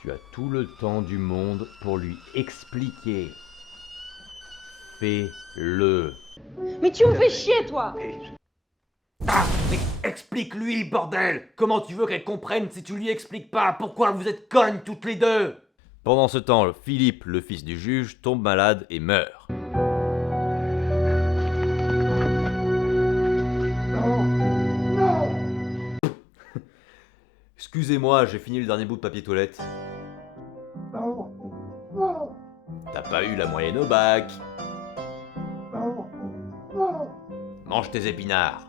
Tu as tout le temps du monde pour lui expliquer. Fais-le. Mais tu me fais chier, toi! Ah, mais explique-lui, bordel! Comment tu veux qu'elle comprenne si tu lui expliques pas? Pourquoi vous êtes connes toutes les deux? Pendant ce temps, Philippe, le fils du juge, tombe malade et meurt. Non! Excusez-moi, j'ai fini le dernier bout de papier toilette. Non! T'as pas eu la moyenne au bac. Mange tes épinards.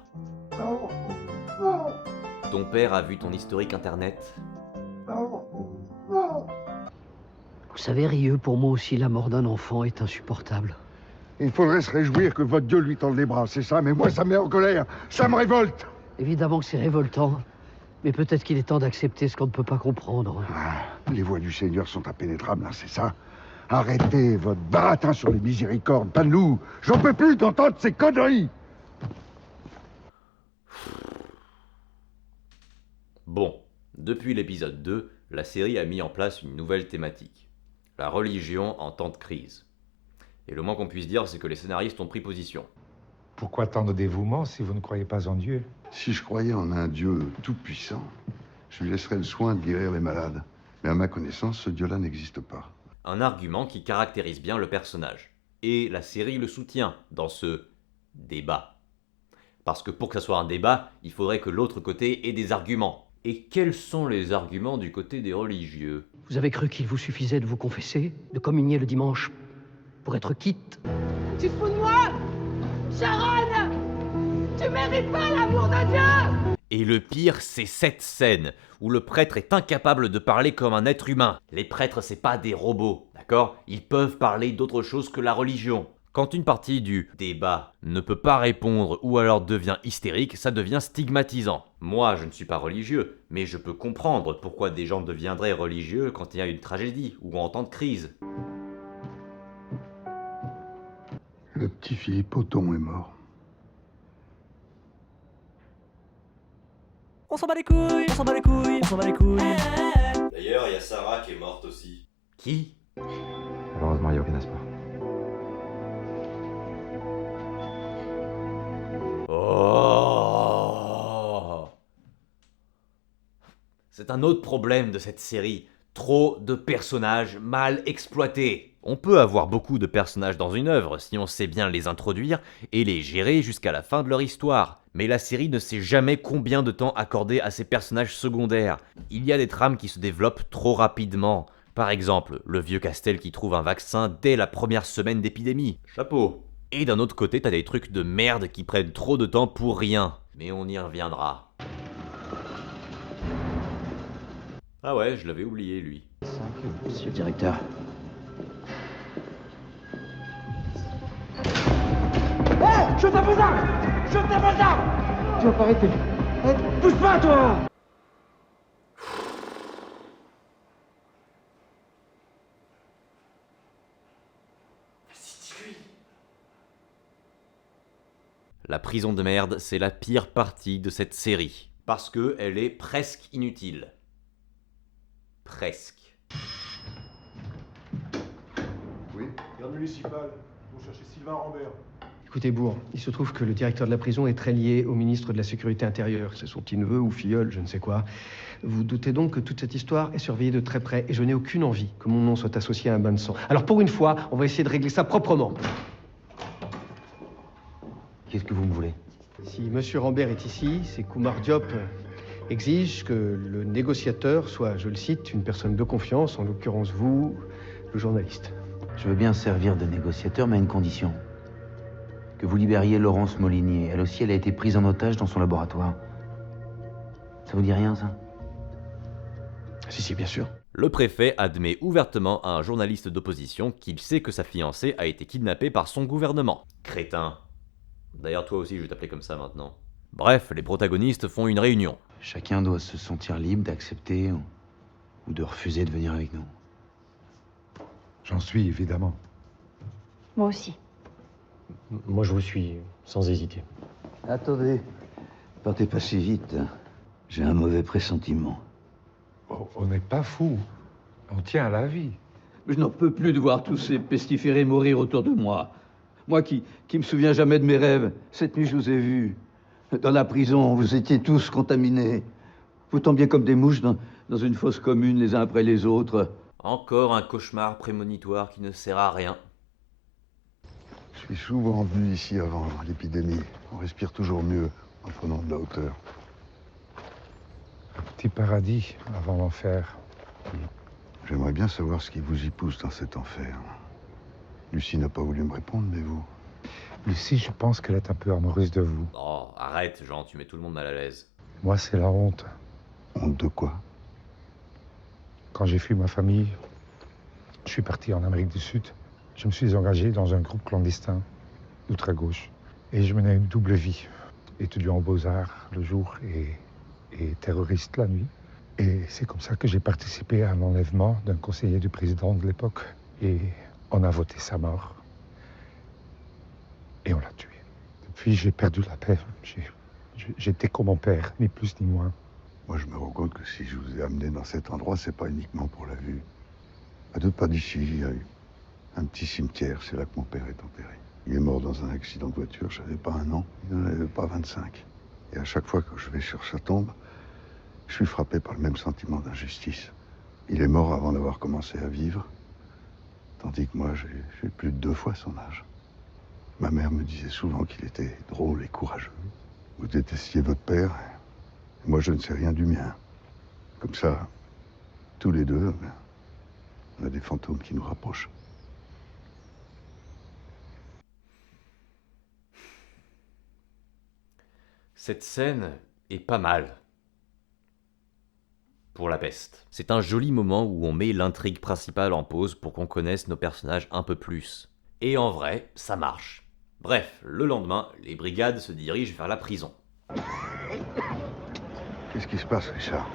Ton père a vu ton historique internet. Vous savez, Rieux, pour moi aussi, la mort d'un enfant est insupportable. Il faudrait se réjouir que votre Dieu lui tende les bras, c'est ça, mais moi ça me met en colère, ça me révolte. Évidemment que c'est révoltant, mais peut-être qu'il est temps d'accepter ce qu'on ne peut pas comprendre. Ah, les voies du Seigneur sont impénétrables, hein, c'est ça. Arrêtez votre baratin sur les miséricordes, pas nous. J'en peux plus d'entendre ces conneries. Bon, depuis l'épisode 2, la série a mis en place une nouvelle thématique. La religion en temps de crise. Et le moins qu'on puisse dire, c'est que les scénaristes ont pris position. Pourquoi tant de dévouement si vous ne croyez pas en Dieu? Si je croyais en un Dieu tout-puissant, je lui laisserais le soin de guérir les malades. Mais à ma connaissance, ce Dieu-là n'existe pas. Un argument qui caractérise bien le personnage. Et la série le soutient dans ce débat. Parce que pour que ça soit un débat, il faudrait que l'autre côté ait des arguments. Et quels sont les arguments du côté des religieux? Vous avez cru qu'il vous suffisait de vous confesser, de communier le dimanche, pour être quitte? Tu te fous de moi? Sharon! Tu mérites pas l'amour de Dieu! Et le pire, c'est cette scène, où le prêtre est incapable de parler comme un être humain. Les prêtres, c'est pas des robots, d'accord? Ils peuvent parler d'autre chose que la religion. Quand une partie du débat ne peut pas répondre ou alors devient hystérique, ça devient stigmatisant. Moi, je ne suis pas religieux, mais je peux comprendre pourquoi des gens deviendraient religieux quand il y a une tragédie ou en temps de crise. Le petit Philippe Othon est mort. On s'en bat les couilles, on s'en bat les couilles, on s'en bat les couilles. D'ailleurs, il y a Sarah qui est morte aussi. Qui? Heureusement, il n'y a aucun espoir. Oh! C'est un autre problème de cette série. Trop de personnages mal exploités. On peut avoir beaucoup de personnages dans une œuvre si on sait bien les introduire et les gérer jusqu'à la fin de leur histoire. Mais la série ne sait jamais combien de temps accorder à ces personnages secondaires. Il y a des trames qui se développent trop rapidement. Par exemple, le vieux Castel qui trouve un vaccin dès la première semaine d'épidémie. Chapeau. Et d'un autre côté, t'as des trucs de merde qui prennent trop de temps pour rien. Mais on y reviendra. Ah ouais, je l'avais oublié, lui. Monsieur le directeur. Hé! Je t'ai ça! Je t'ai ça! Tu vas pas arrêter. Pousse pas, toi! La prison de merde, c'est la pire partie de cette série. Parce que elle est presque inutile. Presque. Oui. Garde municipal, vous cherchez Sylvain Rambert. Écoutez, Bourg, il se trouve que le directeur de la prison est très lié au ministre de la Sécurité intérieure. C'est son petit-neveu ou filleul, je ne sais quoi. Vous doutez donc que toute cette histoire est surveillée de très près et je n'ai aucune envie que mon nom soit associé à un bain de sang. Alors pour une fois, on va essayer de régler ça proprement. Qu'est-ce que vous me voulez? Si Monsieur Rambert est ici, c'est qu'Oumar Diop exige que le négociateur soit, je le cite, une personne de confiance, en l'occurrence vous, le journaliste. Je veux bien servir de négociateur, mais à une condition. Que vous libériez Laurence Molinier. Elle aussi, elle a été prise en otage dans son laboratoire. Ça vous dit rien, ça? Si, bien sûr. Le préfet admet ouvertement à un journaliste d'opposition qu'il sait que sa fiancée a été kidnappée par son gouvernement. Crétin. D'ailleurs, toi aussi, je vais t'appeler comme ça maintenant. Bref, les protagonistes font une réunion. Chacun doit se sentir libre d'accepter ou de refuser de venir avec nous. J'en suis, évidemment. Moi aussi. Moi, je vous suis sans hésiter. Attendez, partez pas si vite. J'ai un mauvais pressentiment. Oh, on n'est pas fous. On tient à la vie. Je n'en peux plus de voir tous ces pestiférés mourir autour de moi. Moi qui me souviens jamais de mes rêves. Cette nuit, je vous ai vus. Dans la prison, vous étiez tous contaminés. Vous tombiez comme des mouches dans une fosse commune, les uns après les autres. Encore un cauchemar prémonitoire qui ne sert à rien. Je suis souvent venu ici avant l'épidémie. On respire toujours mieux en prenant de la hauteur. Un petit paradis avant l'enfer. J'aimerais bien savoir ce qui vous y pousse dans cet enfer. Lucie n'a pas voulu me répondre, mais vous? Lucie, je pense qu'elle est un peu amoureuse de vous. Oh, arrête, Jean, tu mets tout le monde mal à l'aise. Moi, c'est la honte. Honte de quoi? Quand j'ai fui ma famille, je suis parti en Amérique du Sud. Je me suis engagé dans un groupe clandestin, d'outre-gauche. Et je menais une double vie. Étudiant aux Beaux-Arts le jour et terroriste la nuit. Et c'est comme ça que j'ai participé à l'enlèvement d'un conseiller du président de l'époque. Et on a voté sa mort. Et on l'a tué. Depuis, j'ai perdu la paix. J'étais comme mon père, ni plus ni moins. Moi, je me rends compte que si je vous ai amené dans cet endroit, c'est pas uniquement pour la vue. À 2 pas d'ici, il y a un petit cimetière. C'est là que mon père est enterré. Il est mort dans un accident de voiture. Je n'avais pas 1 an. Il n'en avait pas 25. Et à chaque fois que je vais sur sa tombe, je suis frappé par le même sentiment d'injustice. Il est mort avant d'avoir commencé à vivre, tandis que moi, j'ai plus de 2 fois son âge. Ma mère me disait souvent qu'il était drôle et courageux. Vous détestiez votre père, et moi je ne sais rien du mien. Comme ça, tous les deux, on a des fantômes qui nous rapprochent. Cette scène est pas mal. Pour La Peste. C'est un joli moment où on met l'intrigue principale en pause pour qu'on connaisse nos personnages un peu plus. Et en vrai, ça marche. Bref, le lendemain, les brigades se dirigent vers la prison. Qu'est-ce qui se passe, Richard?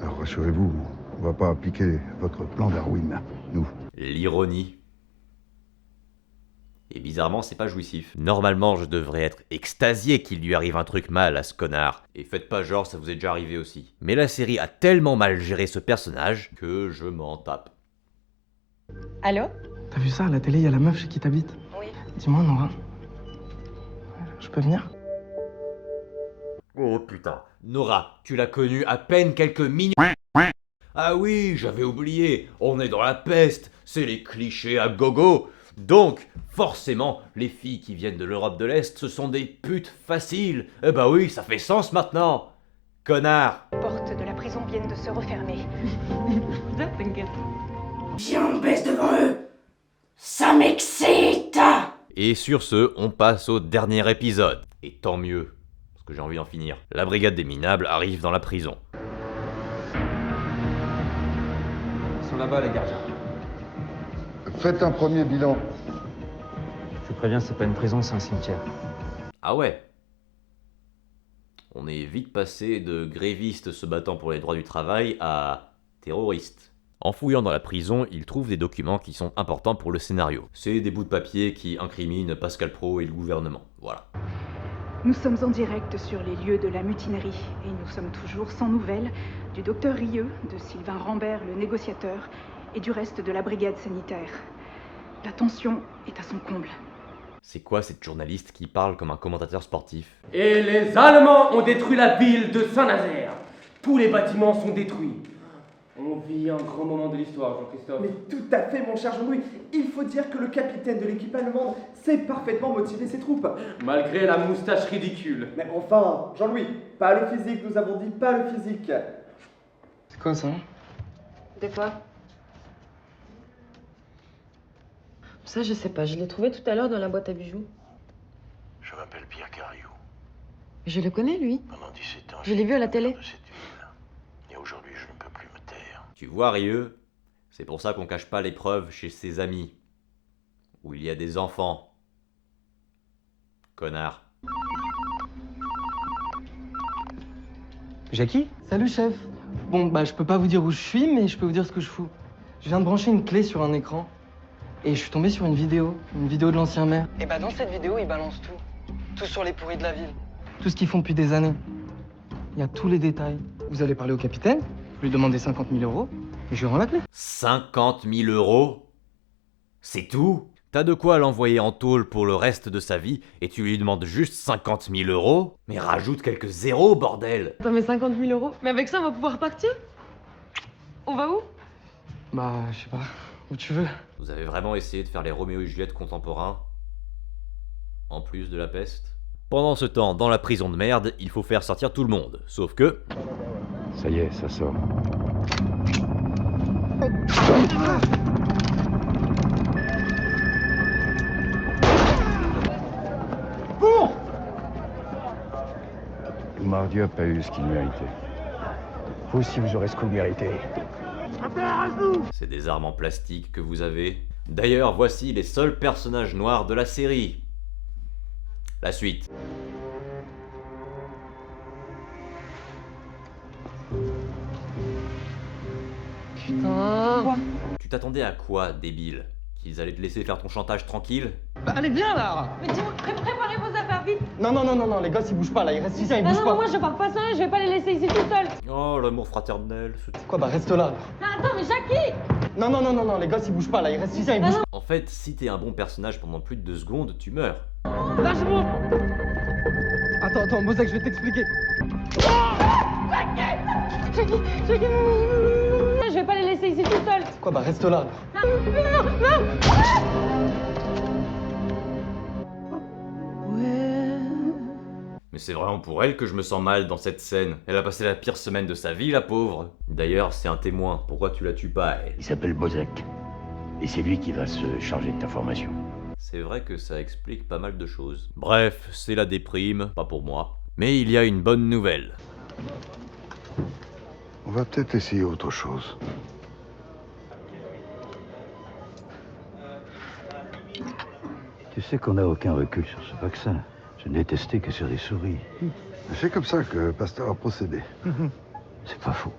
Alors rassurez-vous, on va pas appliquer votre plan Darwin, nous. L'ironie. Et bizarrement, c'est pas jouissif. Normalement, je devrais être extasié qu'il lui arrive un truc mal à ce connard. Et faites pas genre, ça vous est déjà arrivé aussi. Mais la série a tellement mal géré ce personnage que je m'en tape. Allô? T'as vu ça, à la télé, il y a la meuf chez qui t'habites? Oui. Dis-moi, Nora. Je peux venir? Oh putain. Nora, tu l'as connue à peine quelques minutes. Ah oui, j'avais oublié. On est dans La Peste. C'est les clichés à gogo. Donc, forcément, les filles qui viennent de l'Europe de l'Est, ce sont des putes faciles. Eh bah oui, ça fait sens maintenant. Connard. Les portes de la prison viennent de se refermer. T'inquiète. Viens, on baisse devant eux. Ça m'excite. Et sur ce, on passe au dernier épisode. Et tant mieux, parce que j'ai envie d'en finir. La brigade des minables arrive dans la prison. Ils sont là-bas, les gardiens. Faites un premier bilan. Je vous préviens, c'est pas une prison, c'est un cimetière. Ah ouais. On est vite passé de grévistes se battant pour les droits du travail à terroristes. En fouillant dans la prison, ils trouvent des documents qui sont importants pour le scénario. C'est des bouts de papier qui incriminent Pascal Praud et le gouvernement. Voilà. Nous sommes en direct sur les lieux de la mutinerie et nous sommes toujours sans nouvelles du docteur Rieux, de Sylvain Rambert, le négociateur, et du reste de la brigade sanitaire. La tension est à son comble. C'est quoi cette journaliste qui parle comme un commentateur sportif? Et les Allemands ont détruit la ville de Saint-Nazaire. Tous les bâtiments sont détruits. On vit un grand moment de l'histoire, Jean-Christophe. Mais tout à fait, mon cher Jean-Louis. Il faut dire que le capitaine de l'équipe allemande sait parfaitement motiver ses troupes. Malgré la moustache ridicule. Mais enfin, Jean-Louis, pas le physique, nous avons dit pas le physique. C'est quoi ça? De quoi? Ça, je sais pas. Je l'ai trouvé tout à l'heure dans la boîte à bijoux. Je m'appelle Pierre Cariou. Je le connais, lui. Pendant 17 ans, Je l'ai vu à la télé. et aujourd'hui, je ne peux plus me taire. Tu vois, Rieux, c'est pour ça qu'on cache pas les preuves chez ses amis. Où il y a des enfants. Connard. Jackie? Salut, chef. Bon, bah, je peux pas vous dire où je suis, mais je peux vous dire ce que je fous. Je viens de brancher une clé sur un écran. Et je suis tombé sur une vidéo de l'ancien maire. Et bah, dans cette vidéo, il balance tout. Tout sur les pourris de la ville. Tout ce qu'ils font depuis des années. Il y a tous les détails. Vous allez parler au capitaine, lui demander 50 000 euros, et je lui rends la clé. 50 000 euros? C'est tout? T'as de quoi l'envoyer en tôle pour le reste de sa vie, et tu lui demandes juste 50 000 euros? Mais rajoute quelques zéros, bordel! Attends, mais 50 000 euros? Mais avec ça, on va pouvoir partir? On va où? Bah, je sais pas. Où tu veux. Vous avez vraiment essayé de faire les Roméo et Juliette contemporains? En plus de La Peste? Pendant ce temps, dans la prison de merde, il faut faire sortir tout le monde. Sauf que... Ça y est, ça sort. Bon! Mardieu a pas eu ce qu'il méritait. Vous aussi, vous aurez ce que vous méritez. C'est des armes en plastique que vous avez. D'ailleurs, voici les seuls personnages noirs de la série. La suite. Tu t'attendais à quoi, débile? Qu'ils allaient te laisser faire ton chantage tranquille? Bah allez, viens là! Mais dis-moi, préparez vos affaires vite. Non, les gosses ils bougent pas là, ils restent ici, ils bougent non, pas. moi je parle pas seul, je vais pas les laisser ici tout seuls. Oh, l'amour fraternel, Quoi, bah reste là. Mais attends, mais Jackie! Non, les gosses ils bougent pas là, ils restent ici, ils bougent pas. En fait, si t'es un bon personnage pendant plus de 2 secondes, tu meurs. Lâche-moi! Attends, Mosek, je vais t'expliquer. Jackie! Je vais pas les laisser ici tout seuls. Quoi, bah reste là. Mais c'est vraiment pour elle que je me sens mal dans cette scène. Elle a passé la pire semaine de sa vie, la pauvre. D'ailleurs, c'est un témoin. Pourquoi tu la tues pas, elle? Il s'appelle Bozek. Et c'est lui qui va se charger de ta formation. C'est vrai que ça explique pas mal de choses. Bref, c'est la déprime, pas pour moi. Mais il y a une bonne nouvelle. On va peut-être essayer autre chose. Tu sais qu'on n'a aucun recul sur ce vaccin. Je n'ai testé que sur des souris. C'est comme ça que Pasteur a procédé. C'est pas faux.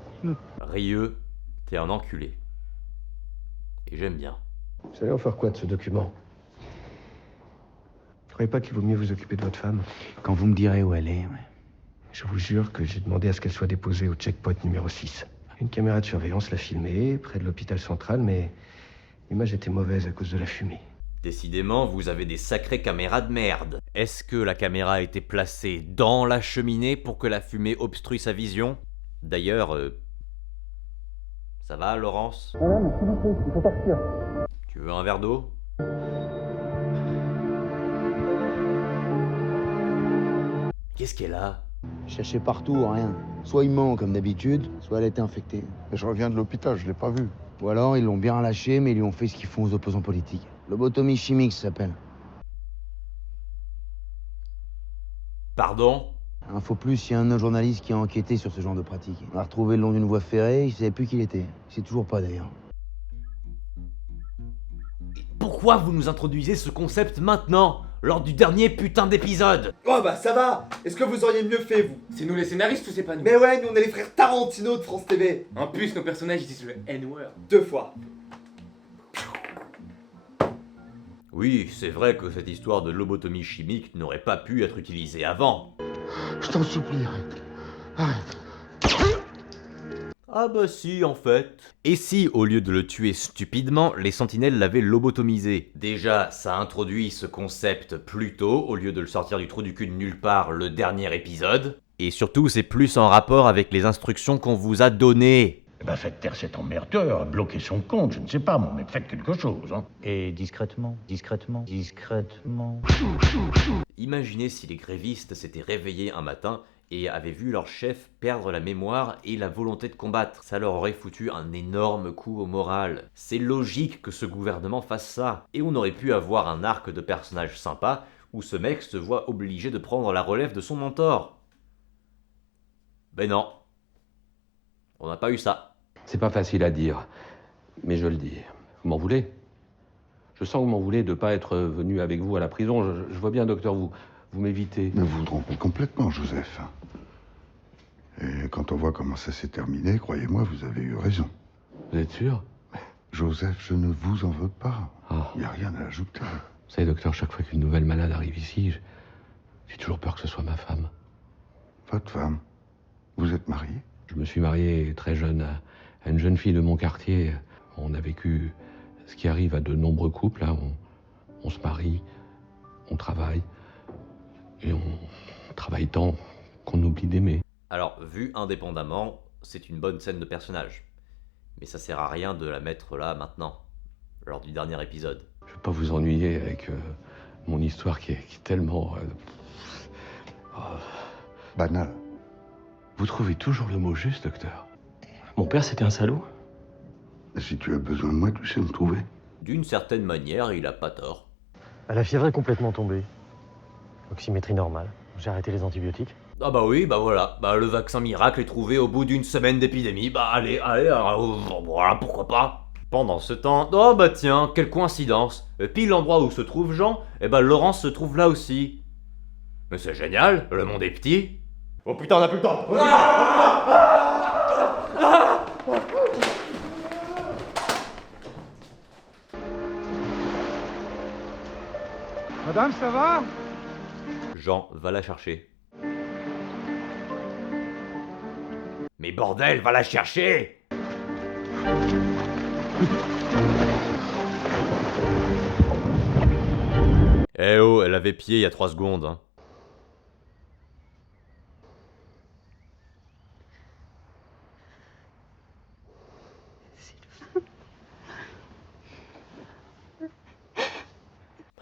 Rieux, t'es un enculé. Et j'aime bien. Vous allez en faire quoi de ce document? Vous croyez pas qu'il vaut mieux vous occuper de votre femme? Quand vous me direz où elle est, ouais. Je vous jure que j'ai demandé à ce qu'elle soit déposée au checkpoint numéro 6. Une caméra de surveillance l'a filmée, près de l'hôpital central, mais l'image était mauvaise à cause de la fumée. Décidément, vous avez des sacrées caméras de merde. Est-ce que la caméra a été placée dans la cheminée pour que la fumée obstrue sa vision? D'ailleurs, ça va, Laurence? Madame, s'il vous plaît, il faut partir. Tu veux un verre d'eau? Qu'est-ce qu'elle a? Cherchez partout, rien. Soit il ment comme d'habitude, soit elle était infectée. Je reviens de l'hôpital, je l'ai pas vu. Ou alors ils l'ont bien relâché, mais ils lui ont fait ce qu'ils font aux opposants politiques. Lobotomie chimique, ça s'appelle. Pardon? Info plus, il y a un autre journaliste qui a enquêté sur ce genre de pratique. On l'a retrouvé le long d'une voie ferrée, il savait plus qui il était. Il sait toujours pas d'ailleurs. Pourquoi vous nous introduisez ce concept maintenant? Lors du dernier putain d'épisode? Oh bah ça va. Est-ce que vous auriez mieux fait, vous? C'est nous les scénaristes ou c'est pas nous? Mais ouais, nous on est les frères Tarantino de France TV. En plus, nos personnages ils disent le N-word. 2 fois. Oui, c'est vrai que cette histoire de lobotomie chimique n'aurait pas pu être utilisée avant. Je t'en supplie, arrête. Ah bah si, en fait. Et si, au lieu de le tuer stupidement, les sentinelles l'avaient lobotomisé? Déjà, ça introduit ce concept plus tôt, au lieu de le sortir du trou du cul de nulle part le dernier épisode. Et surtout, c'est plus en rapport avec les instructions qu'on vous a données. Eh ben faites taire cet emmerdeur, bloquez son compte, je ne sais pas, mais faites quelque chose, hein. Et discrètement. Imaginez si les grévistes s'étaient réveillés un matin et avaient vu leur chef perdre la mémoire et la volonté de combattre. Ça leur aurait foutu un énorme coup au moral. C'est logique que ce gouvernement fasse ça. Et on aurait pu avoir un arc de personnage sympa où ce mec se voit obligé de prendre la relève de son mentor. Ben non. On n'a pas eu ça. C'est pas facile à dire, mais je le dis. Vous m'en voulez? Je sens que vous m'en voulez de pas être venu avec vous à la prison. Je vois bien, docteur, vous m'évitez. Mais vous vous trompez complètement, Joseph. Et quand on voit comment ça s'est terminé, croyez-moi, vous avez eu raison. Vous êtes sûr? Joseph, je ne vous en veux pas. Ah. Il n'y a rien à ajouter. Vous savez, docteur, chaque fois qu'une nouvelle malade arrive ici, j'ai toujours peur que ce soit ma femme. Votre femme? Vous êtes marié? Je me suis marié très jeune à une jeune fille de mon quartier. On a vécu ce qui arrive à de nombreux couples. Hein. On se marie, on travaille, et on travaille tant qu'on oublie d'aimer. Alors, vu indépendamment, c'est une bonne scène de personnage. Mais ça sert à rien de la mettre là, maintenant, lors du dernier épisode. Je veux pas vous ennuyer avec mon histoire qui est tellement... Banal. Vous trouvez toujours le mot juste, docteur? Mon père, c'était un salaud. Si tu as besoin de moi, tu sais me trouver. D'une certaine manière, il a pas tort. La fièvre est complètement tombée. Oxymétrie normale. J'ai arrêté les antibiotiques. Ah bah oui, bah voilà. Bah le vaccin miracle est trouvé au bout d'une semaine d'épidémie. Bah allez, voilà, pourquoi pas. Pendant ce temps, oh bah tiens, quelle coïncidence. Pile l'endroit où se trouve Jean, et bah Laurence se trouve là aussi. Mais c'est génial, le monde est petit. Oh putain, on a plus le temps. Madame, ça va? Jean va la chercher. Mais bordel, va la chercher! Eh oh, elle avait pied il y a 3 secondes, hein.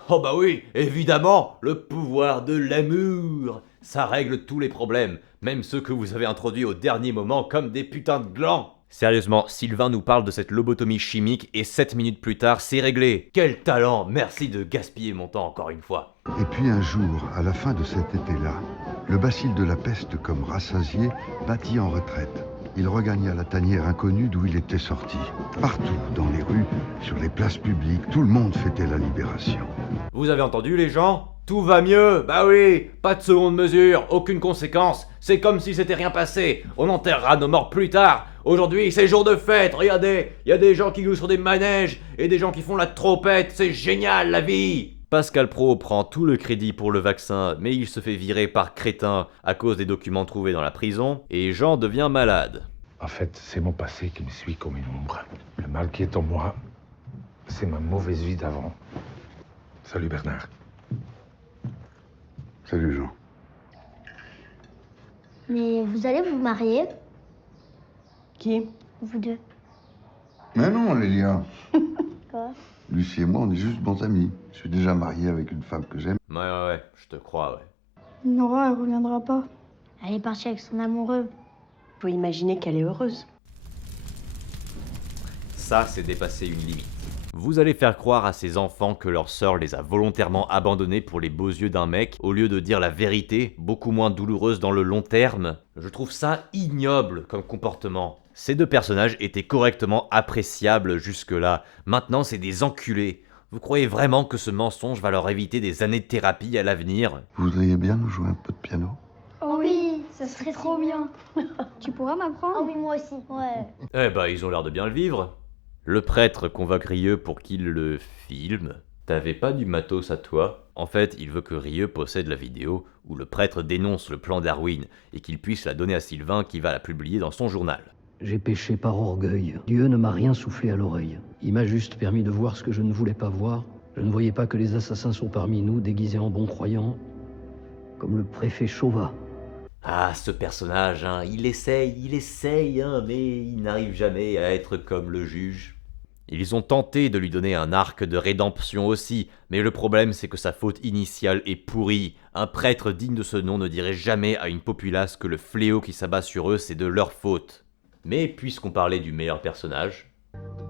Oh bah oui, évidemment, le pouvoir de l'amour. Ça règle tous les problèmes, même ceux que vous avez introduits au dernier moment comme des putains de glands. Sérieusement, Sylvain nous parle de cette lobotomie chimique et 7 minutes plus tard, c'est réglé. Quel talent, merci de gaspiller mon temps encore une fois. Et puis un jour, à la fin de cet été-là, le bacille de la peste, comme rassasié, battit en retraite. Il regagna la tanière inconnue d'où il était sorti. Partout, dans les rues, sur les places publiques, tout le monde fêtait la libération. Vous avez entendu les gens? Tout va mieux, bah oui, pas de seconde mesure, aucune conséquence, c'est comme si c'était rien passé, on enterrera nos morts plus tard. Aujourd'hui, c'est jour de fête, regardez, il y a des gens qui jouent sur des manèges et des gens qui font la trompette, c'est génial la vie. Pascal Praud prend tout le crédit pour le vaccin, mais il se fait virer par crétin à cause des documents trouvés dans la prison, et Jean devient malade. En fait, c'est mon passé qui me suit comme une ombre. Le mal qui est en moi, c'est ma mauvaise vie d'avant. Salut Bernard. Salut Jean. Mais vous allez vous marier? Qui? Vous deux. Mais non, Lélia. Quoi? Lucie et moi, on est juste bons amis. Je suis déjà marié avec une femme que j'aime. Ouais, je te crois, ouais. Nora, elle reviendra pas. Elle est partie avec son amoureux. Faut imaginer qu'elle est heureuse. Ça, c'est dépasser une limite. Vous allez faire croire à ces enfants que leur sœur les a volontairement abandonnés pour les beaux yeux d'un mec, au lieu de dire la vérité, beaucoup moins douloureuse dans le long terme. Je trouve ça ignoble comme comportement. Ces deux personnages étaient correctement appréciables jusque-là. Maintenant, c'est des enculés. Vous croyez vraiment que ce mensonge va leur éviter des années de thérapie à l'avenir? Vous voudriez bien nous jouer un peu de piano? Oh oui, ça serait trop bien. Tu pourras m'apprendre? Oh oui, moi aussi. Ouais. Eh bah, ils ont l'air de bien le vivre. Le prêtre convoque Rieux pour qu'il le filme. T'avais pas du matos à toi? En fait, il veut que Rieux possède la vidéo où le prêtre dénonce le plan Darwin et qu'il puisse la donner à Sylvain qui va la publier dans son journal. J'ai péché par orgueil. Dieu ne m'a rien soufflé à l'oreille. Il m'a juste permis de voir ce que je ne voulais pas voir. Je ne voyais pas que les assassins sont parmi nous, déguisés en bons croyants, comme le préfet Chauvat. Ah, ce personnage, hein, il essaye, hein, mais il n'arrive jamais à être comme le juge. Ils ont tenté de lui donner un arc de rédemption aussi, mais le problème c'est que sa faute initiale est pourrie. Un prêtre digne de ce nom ne dirait jamais à une populace que le fléau qui s'abat sur eux c'est de leur faute. Mais puisqu'on parlait du meilleur personnage...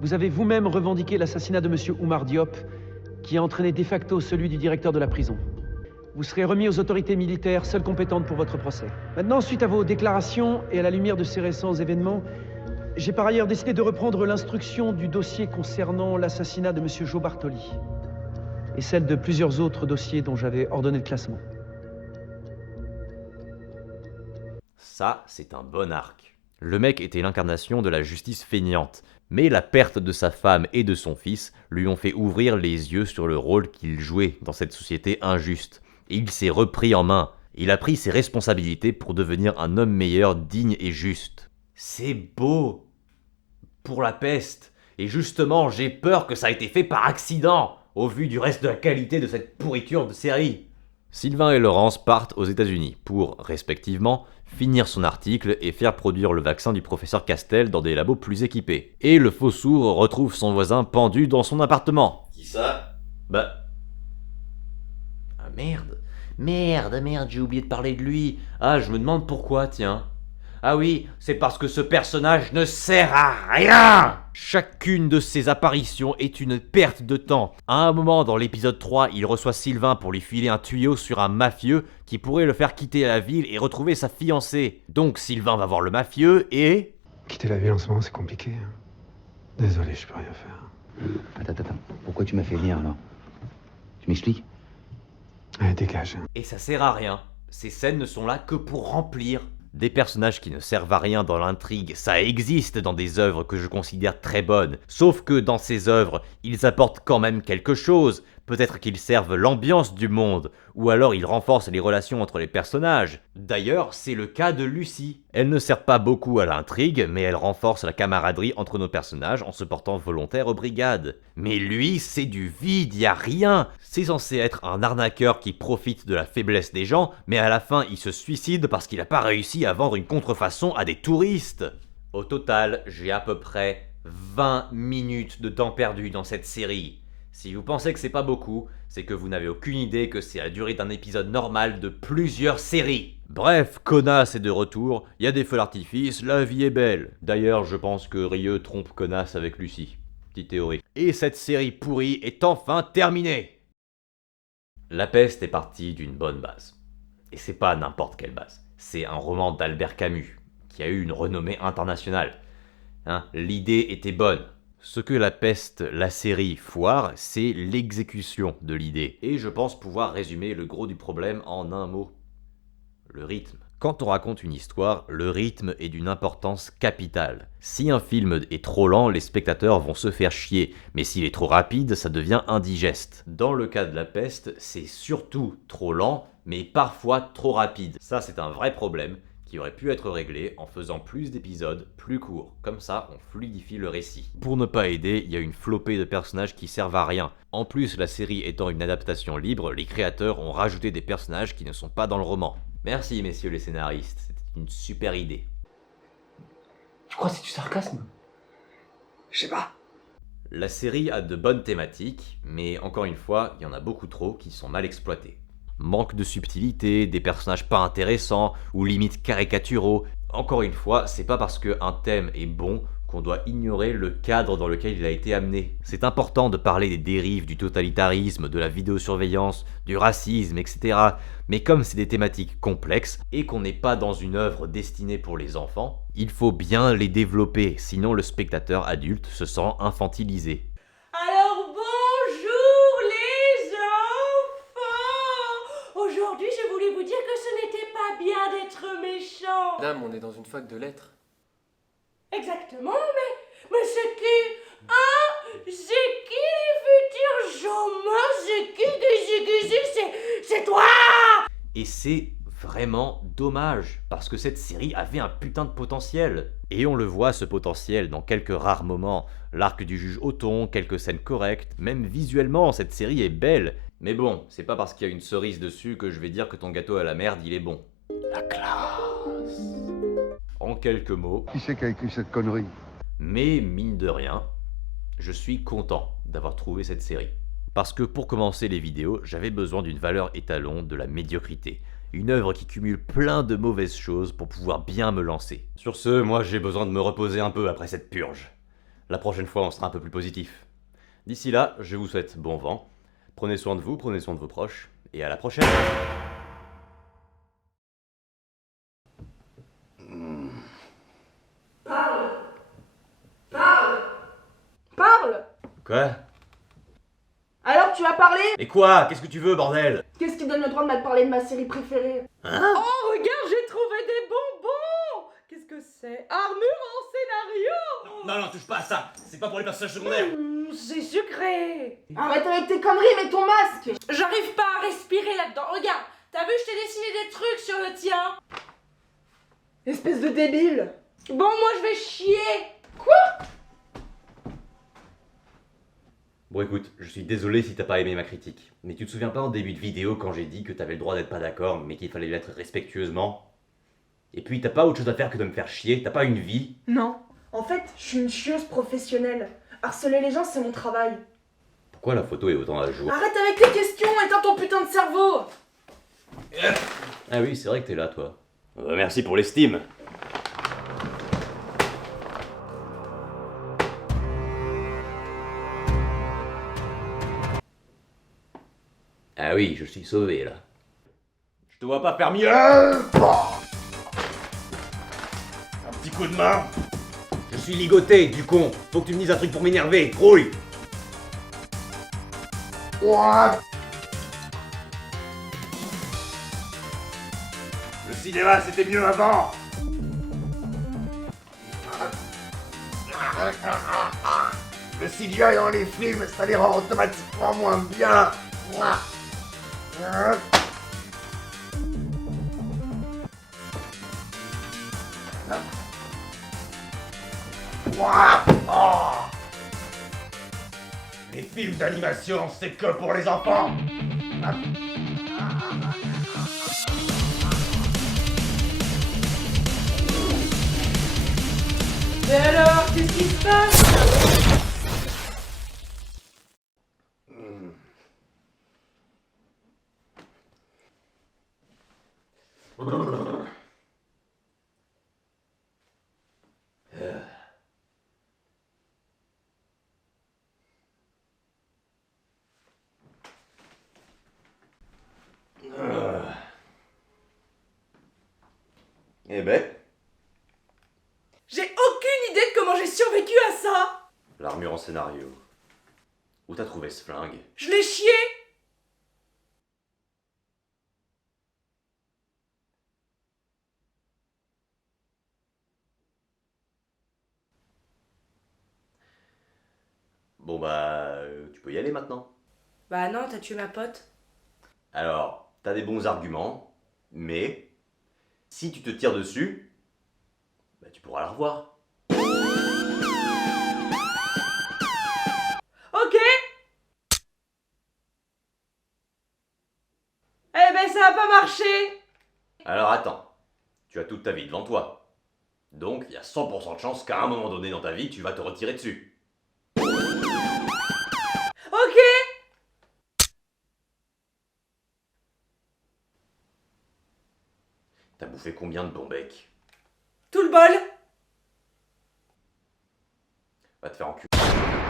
Vous avez vous-même revendiqué l'assassinat de M. Oumar Diop, qui a entraîné de facto celui du directeur de la prison. Vous serez remis aux autorités militaires, seules compétentes pour votre procès. Maintenant, suite à vos déclarations et à la lumière de ces récents événements, j'ai par ailleurs décidé de reprendre l'instruction du dossier concernant l'assassinat de M. Jo Bartoli et celle de plusieurs autres dossiers dont j'avais ordonné le classement. Ça, c'est un bon arc. Le mec était l'incarnation de la justice feignante, mais la perte de sa femme et de son fils lui ont fait ouvrir les yeux sur le rôle qu'il jouait dans cette société injuste. Et il s'est repris en main. Il a pris ses responsabilités pour devenir un homme meilleur, digne et juste. C'est beau pour la peste. Et justement, j'ai peur que ça ait été fait par accident, au vu du reste de la qualité de cette pourriture de série. Sylvain et Laurence partent aux États-Unis pour, respectivement, finir son article et faire produire le vaccin du professeur Castel dans des labos plus équipés. Et le faux sourd retrouve son voisin pendu dans son appartement. Qui ça? Bah... Ah merde, j'ai oublié de parler de lui. Ah, je me demande pourquoi, tiens. Ah oui, c'est parce que ce personnage ne sert à rien. Chacune de ses apparitions est une perte de temps. À un moment dans l'épisode 3, il reçoit Sylvain pour lui filer un tuyau sur un mafieux qui pourrait le faire quitter la ville et retrouver sa fiancée. Donc Sylvain va voir le mafieux et... Quitter la ville en ce moment, c'est compliqué. Désolé, je peux rien faire. Attends. Pourquoi tu m'as fait venir alors? Tu m'expliques? Allez, dégage. Et ça sert à rien. Ces scènes ne sont là que pour remplir. Des personnages qui ne servent à rien dans l'intrigue, ça existe dans des œuvres que je considère très bonnes. Sauf que dans ces œuvres, ils apportent quand même quelque chose. Peut-être qu'ils servent l'ambiance du monde, ou alors ils renforcent les relations entre les personnages. D'ailleurs, c'est le cas de Lucie. Elle ne sert pas beaucoup à l'intrigue, mais elle renforce la camaraderie entre nos personnages en se portant volontaire aux brigades. Mais lui, c'est du vide, y a rien. C'est censé être un arnaqueur qui profite de la faiblesse des gens, mais à la fin il se suicide parce qu'il n'a pas réussi à vendre une contrefaçon à des touristes. Au total, j'ai à peu près 20 minutes de temps perdu dans cette série. Si vous pensez que c'est pas beaucoup, c'est que vous n'avez aucune idée que c'est la durée d'un épisode normal de plusieurs séries. Bref, Connasse est de retour, il y a des feux d'artifice, la vie est belle. D'ailleurs, je pense que Rieux trompe Connasse avec Lucie. Petite théorie. Et cette série pourrie est enfin terminée. La Peste est partie d'une bonne base. Et c'est pas n'importe quelle base. C'est un roman d'Albert Camus, qui a eu une renommée internationale. L'idée était bonne. Ce que La Peste, la série, foire, c'est l'exécution de l'idée. Et je pense pouvoir résumer le gros du problème en un mot. Le rythme. Quand on raconte une histoire, le rythme est d'une importance capitale. Si un film est trop lent, les spectateurs vont se faire chier, mais s'il est trop rapide, ça devient indigeste. Dans le cas de La Peste, c'est surtout trop lent, mais parfois trop rapide. Ça, c'est un vrai problème qui aurait pu être réglé en faisant plus d'épisodes plus courts. Comme ça, on fluidifie le récit. Pour ne pas aider, il y a une flopée de personnages qui servent à rien. En plus, la série étant une adaptation libre, les créateurs ont rajouté des personnages qui ne sont pas dans le roman. Merci messieurs les scénaristes, c'était une super idée. Je crois que c'est du sarcasme. Je sais pas. La série a de bonnes thématiques, mais encore une fois, il y en a beaucoup trop qui sont mal exploitées. Manque de subtilité, des personnages pas intéressants, ou limite caricaturaux. Encore une fois, c'est pas parce qu'un thème est bon qu'on doit ignorer le cadre dans lequel il a été amené. C'est important de parler des dérives du totalitarisme, de la vidéosurveillance, du racisme, etc. Mais comme c'est des thématiques complexes, et qu'on n'est pas dans une œuvre destinée pour les enfants, il faut bien les développer, sinon le spectateur adulte se sent infantilisé. Alors bonjour les enfants! Aujourd'hui je voulais vous dire que ce n'était pas bien d'être méchant. Dame, on est dans une fac de lettres. Exactement, mais c'est qui? Hein? C'est qui les futurs chômeurs? C'est toi! Et c'est vraiment dommage, parce que cette série avait un putain de potentiel. Et on le voit ce potentiel dans quelques rares moments. L'arc du juge Othon, quelques scènes correctes, même visuellement cette série est belle. Mais bon, c'est pas parce qu'il y a une cerise dessus que je vais dire que ton gâteau à la merde il est bon. La classe. En quelques mots... Qui c'est qui a écrit cette connerie? Mais mine de rien, je suis content d'avoir trouvé cette série. Parce que pour commencer les vidéos, j'avais besoin d'une valeur étalon de la médiocrité. Une œuvre qui cumule plein de mauvaises choses pour pouvoir bien me lancer. Sur ce, moi j'ai besoin de me reposer un peu après cette purge. La prochaine fois on sera un peu plus positif. D'ici là, je vous souhaite bon vent. Prenez soin de vous, prenez soin de vos proches, et à la prochaine. Parle! Quoi? Alors tu as parlé? Mais quoi? Qu'est-ce que tu veux, bordel? Qu'est-ce qui donne le droit de me parler de ma série préférée? Hein? Oh regarde, j'ai trouvé des bonbons! Qu'est-ce que c'est? Armure en scénario? Non, touche pas à ça. C'est pas pour les personnages secondaires. C'est sucré! Arrête avec tes conneries, mets ton masque! J'arrive pas à respirer là-dedans. Regarde, t'as vu, je t'ai dessiné des trucs sur le tien. Espèce de débile! Bon, moi je vais chier! Quoi? Bon écoute, je suis désolé si t'as pas aimé ma critique. Mais tu te souviens pas en début de vidéo quand j'ai dit que t'avais le droit d'être pas d'accord, mais qu'il fallait l'être respectueusement? Et puis t'as pas autre chose à faire que de me faire chier, t'as pas une vie? Non, en fait, je suis une chieuse professionnelle. Harceler les gens, c'est mon travail. Pourquoi la photo est autant à jour? Arrête avec tes questions, éteins ton putain de cerveau! Ah oui, c'est vrai que t'es là, toi. Merci pour l'estime. Ah oui, je suis sauvé, là. Je te vois pas faire mieux. Un petit coup de main. Je suis ligoté, du con. Faut que tu me dises un truc pour m'énerver. Rouille. Le cinéma, c'était mieux avant. Le CGI dans les films, ça les rend automatiquement moins bien. Les films d'animation, c'est que pour les enfants. Mais alors, qu'est-ce qui se passe? Eh ben, J'ai aucune idée de comment j'ai survécu à ça. l'armure en scénario. Où t'as trouvé ce flingue? Je l'ai chié. Bon bah, tu peux y aller maintenant. Bah non, t'as tué ma pote. Alors, t'as des bons arguments, mais si tu te tires dessus, bah tu pourras la revoir. Ok. Eh ben ça a pas marché. Alors attends, tu as toute ta vie devant toi. Donc il y a 100% de chance qu'à un moment donné dans ta vie, tu vas te retirer dessus. Ok. T'as bouffé combien de bons becs? Tout le bol. Va te faire enculer.